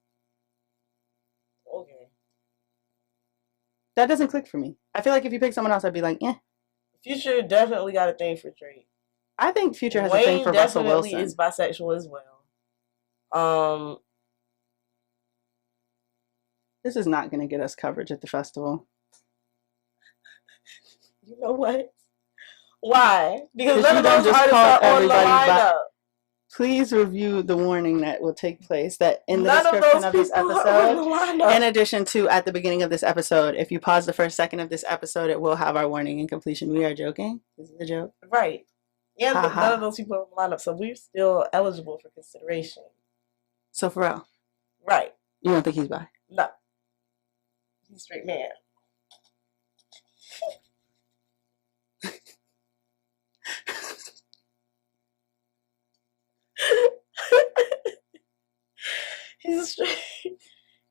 Okay. That doesn't click for me. I feel like if you pick someone else, I'd be like, eh. Future definitely got a thing for Drake. I think Future has a thing for Russell Wilson. Wayne definitely is bisexual as well. This is not going to get us coverage at the festival. You know what? Why? Because none of those just artists are on the lineup. Please review the warning that will take place that in the description of this episode, in addition to at the beginning of this episode, if you pause the first second of this episode, it will have our warning and completion. We are joking. This is a joke. Right. And none of those people are on the lineup, so we're still eligible for consideration. So for real. Right. You don't think he's bi? No. He's a straight man.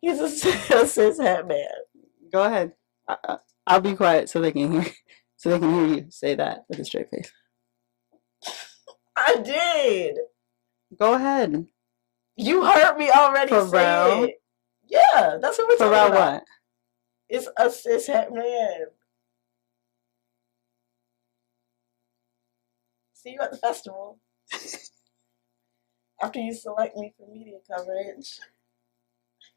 He's a cis het man. Go ahead. I'll be quiet so they can hear you say that with a straight face. I did. Go ahead. You heard me already say it. Yeah, that's what we're talking about. What? It's a cis het man. See you at the festival. After you select me for media coverage.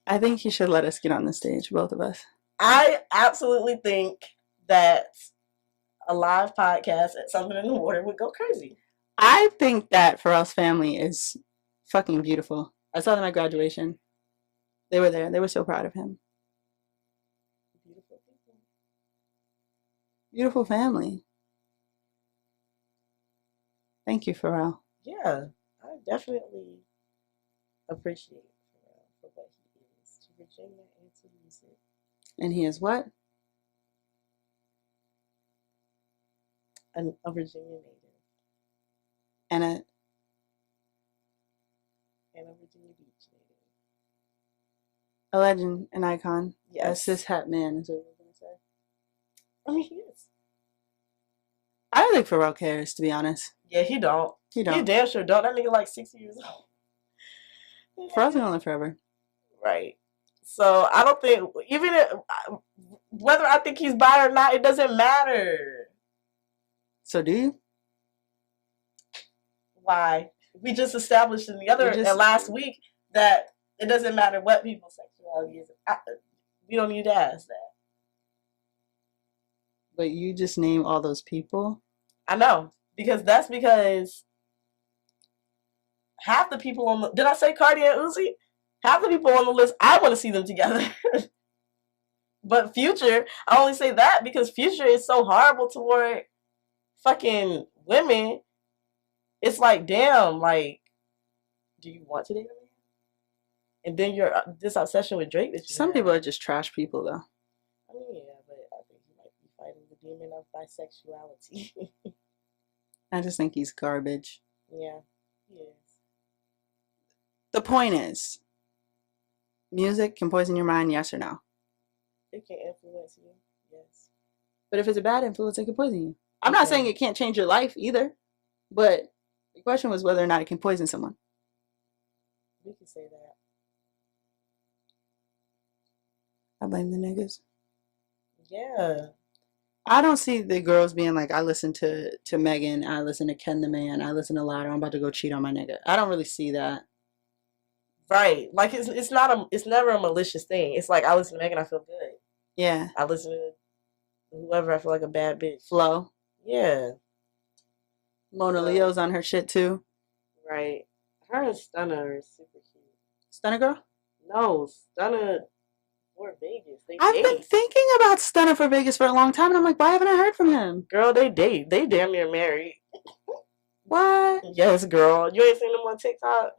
I think you should let us get on the stage, both of us. I absolutely think that a live podcast at Something in the Water would go crazy. I think that Pharrell's family is fucking beautiful. I saw them at graduation. They were there. They were so proud of him. Beautiful people. Beautiful family. Thank you, Pharrell. Yeah, I definitely appreciate Pharrell for what he is to Virginia and to music. And he is what? A Virginia native. And a Virginia Beach native. A legend, an icon. Yes. A cis het man is what we're going to say. I mean, he is. I don't think Pharrell cares, to be honest. Yeah, he don't. He don't. He damn sure don't. That nigga like 60 years old. Pharrell's gonna live forever. Right. So I don't think, even whether I think he's bi or not, it doesn't matter. So do you? Why? We just established in the other last week that it doesn't matter what people's sexuality is. We don't need to ask that. But you just name all those people? I know. Because half the people on the... Did I say Cardi and Uzi? Half the people on the list, I want to see them together. But Future, I only say that because Future is so horrible toward fucking women. It's like, damn, like, do you want to date a man? And then you're this obsession with Drake that you Some people are just trash people, though. I mean, yeah, but I think you might be fighting the demon of bisexuality. I just think he's garbage. Yeah, he is. The point is, music can poison your mind, yes or no? It can influence you, yes. But if it's a bad influence, it can poison you. I'm not saying it can't change your life either, but the question was whether or not it can poison someone. We can say that. I blame the niggas. Yeah. I don't see the girls being like, I listen to Megan, I listen to Ken the Man, I listen to Lotto, I'm about to go cheat on my nigga. I don't really see that. Right. Like it's never a malicious thing. It's like I listen to Megan, I feel good. Yeah. I listen to whoever, I feel like a bad bitch. Flo. Yeah. Mona Leo's on her shit too. Right. Her and Stunna are super cute. Stunna girl? No, Stunna for Vegas. I've been thinking about Stunna for Vegas for a long time, and I'm like, why haven't I heard from him? Girl, they date. They damn near married. What? Yes, girl. You ain't seen them on TikTok?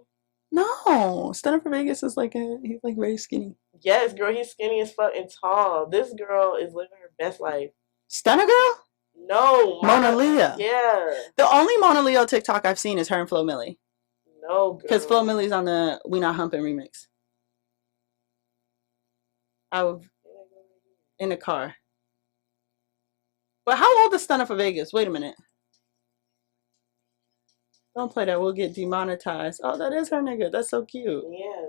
No. Stunna for Vegas is like he's like very skinny. Yes, girl, he's skinny as fuck and tall. This girl is living her best life. Stunna girl? No. Mona Leo. Yeah. The only Mona Leo TikTok I've seen is her and Flo Milli. No, girl. Because Flo Milli's on the We Not Humping remix. I was in the car. But how old is Stunna for Vegas? Wait a minute. Don't play that. We'll get demonetized. Oh, that is her nigga. That's so cute. Yeah.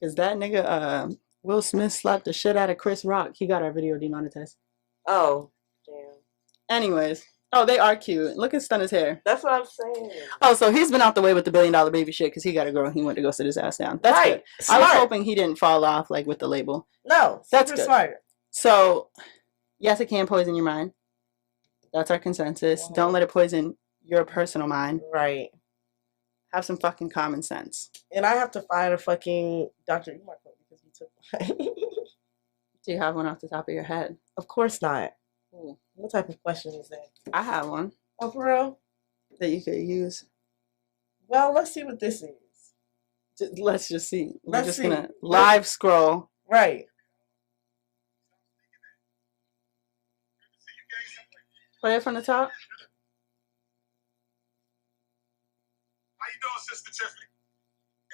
Because that nigga, Will Smith slapped the shit out of Chris Rock. He got our video demonetized. Oh, damn. Anyways. Oh, they are cute. Look at Stunna's hair. That's what I'm saying. Oh, so he's been out the way with the $1 billion baby shit because he got a girl. He went to go sit his ass down. That's right. Good. Smart. I was hoping he didn't fall off like with the label. No, that's good. Smart. So, yes, it can poison your mind. That's our consensus. Wow. Don't let it poison your personal mind. Right. Have some fucking common sense. And I have to find a fucking Dr. Umar because you took mine. Do you have one off the top of your head? Of course not. Ooh, what type of question is that? I have one. Oh, for real? That you could use. Well, let's see what this is. Let's just see. We're just going to live scroll. Right. Play it from the top. How you doing, Sister Tiffany?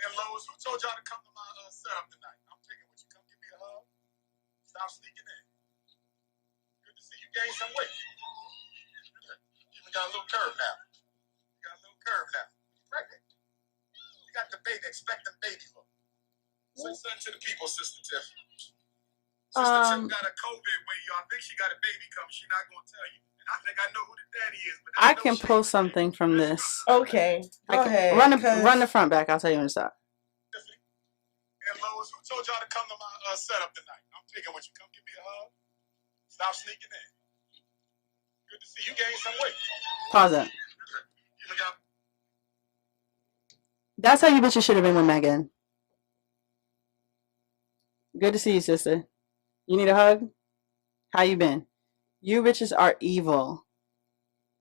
And Lois, who told y'all to come to my setup tonight? I'm taking with you. Come give me a hug. Stop sneaking in. Good to see you gain some weight. You even got a little curve now. Pregnant. You got the baby, expectant baby look. So send to the people, Sister Tiffany. Sister Tiff got a COVID weight, y'all. I think she got a baby coming. She's not going to tell you. And I think I know who the daddy is. But I can pull something from this. Okay. Go ahead. Run the front back. I'll tell you when to stop. And Lois, who told y'all to come to my setup tonight? I'm picking with you. Come give me a hug. Stop sneaking in. Good to see you gain some weight. Pause it. That's how you bitches should have been with Megan. Good to see you, sister. You need a hug? How you been? You bitches are evil.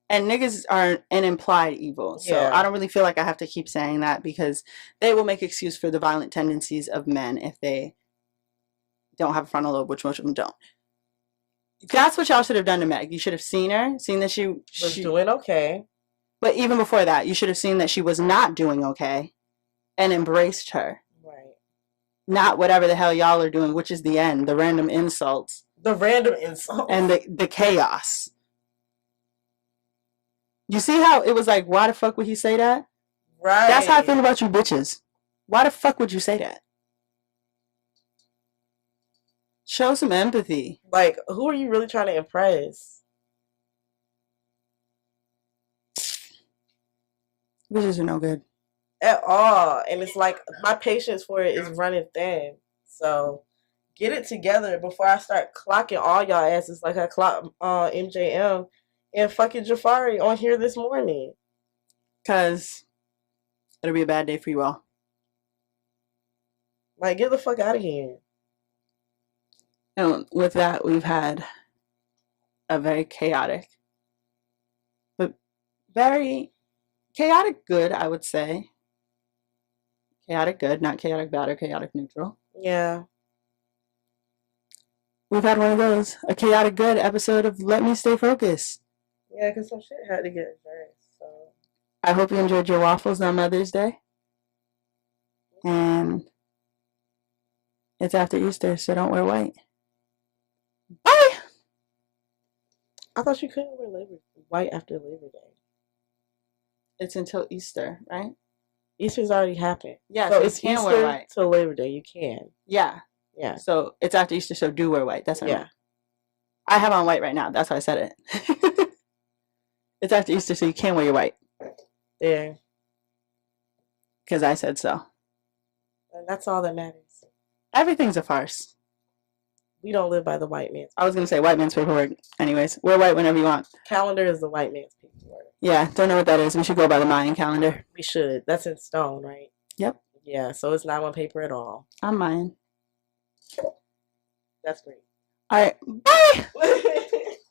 And niggas are an implied evil. So yeah. I don't really feel like I have to keep saying that because they will make excuse for the violent tendencies of men if they don't have a frontal lobe, which most of them don't. That's what y'all should have done to Meg. You should have seen her, seen that she was doing okay. But even before that, you should have seen that she was not doing okay and embraced her. Right. Not whatever the hell y'all are doing, which is the end, the random insults. The random insults. And the chaos. You see how it was like, why the fuck would he say that? Right. That's how I feel about you bitches. Why the fuck would you say that? Show some empathy. Like, who are you really trying to impress? Bitches are no good. At all. And it's like, my patience for it is running thin. So, get it together before I start clocking all y'all asses like I clocked MJM and fucking Jafari on here this morning. Because it'll be a bad day for you all. Like, get the fuck out of here. And with that, we've had a very chaotic, but very chaotic good, I would say. Chaotic good, not chaotic bad or chaotic neutral. Yeah. We've had one of those, a chaotic good episode of Let Me Stay Focused. Yeah, because some shit had to get addressed. So I hope you enjoyed your waffles on Mother's Day. And it's after Easter, so don't wear white. Bye! I thought you couldn't wear white after Labor Day. It's until Easter, right? Easter's already happened. Yeah, so so it's you can Easter wear white. till Labor Day. You can. Yeah. Yeah. So it's after Easter, so do wear white. That's what I meant. I have on white right now. That's why I said it. It's after Easter, so you can wear your white. Yeah. Because I said so. And that's all that matters. Everything's a farce. We don't live by the white man's. I was going to say white man's paperwork. Anyways, wear white whenever you want. Calendar is the white man's paperwork. Yeah, don't know what that is. We should go by the Mayan calendar. We should. That's in stone, right? Yep. Yeah, so it's not on paper at all. I'm Mayan. That's great. All right. Bye!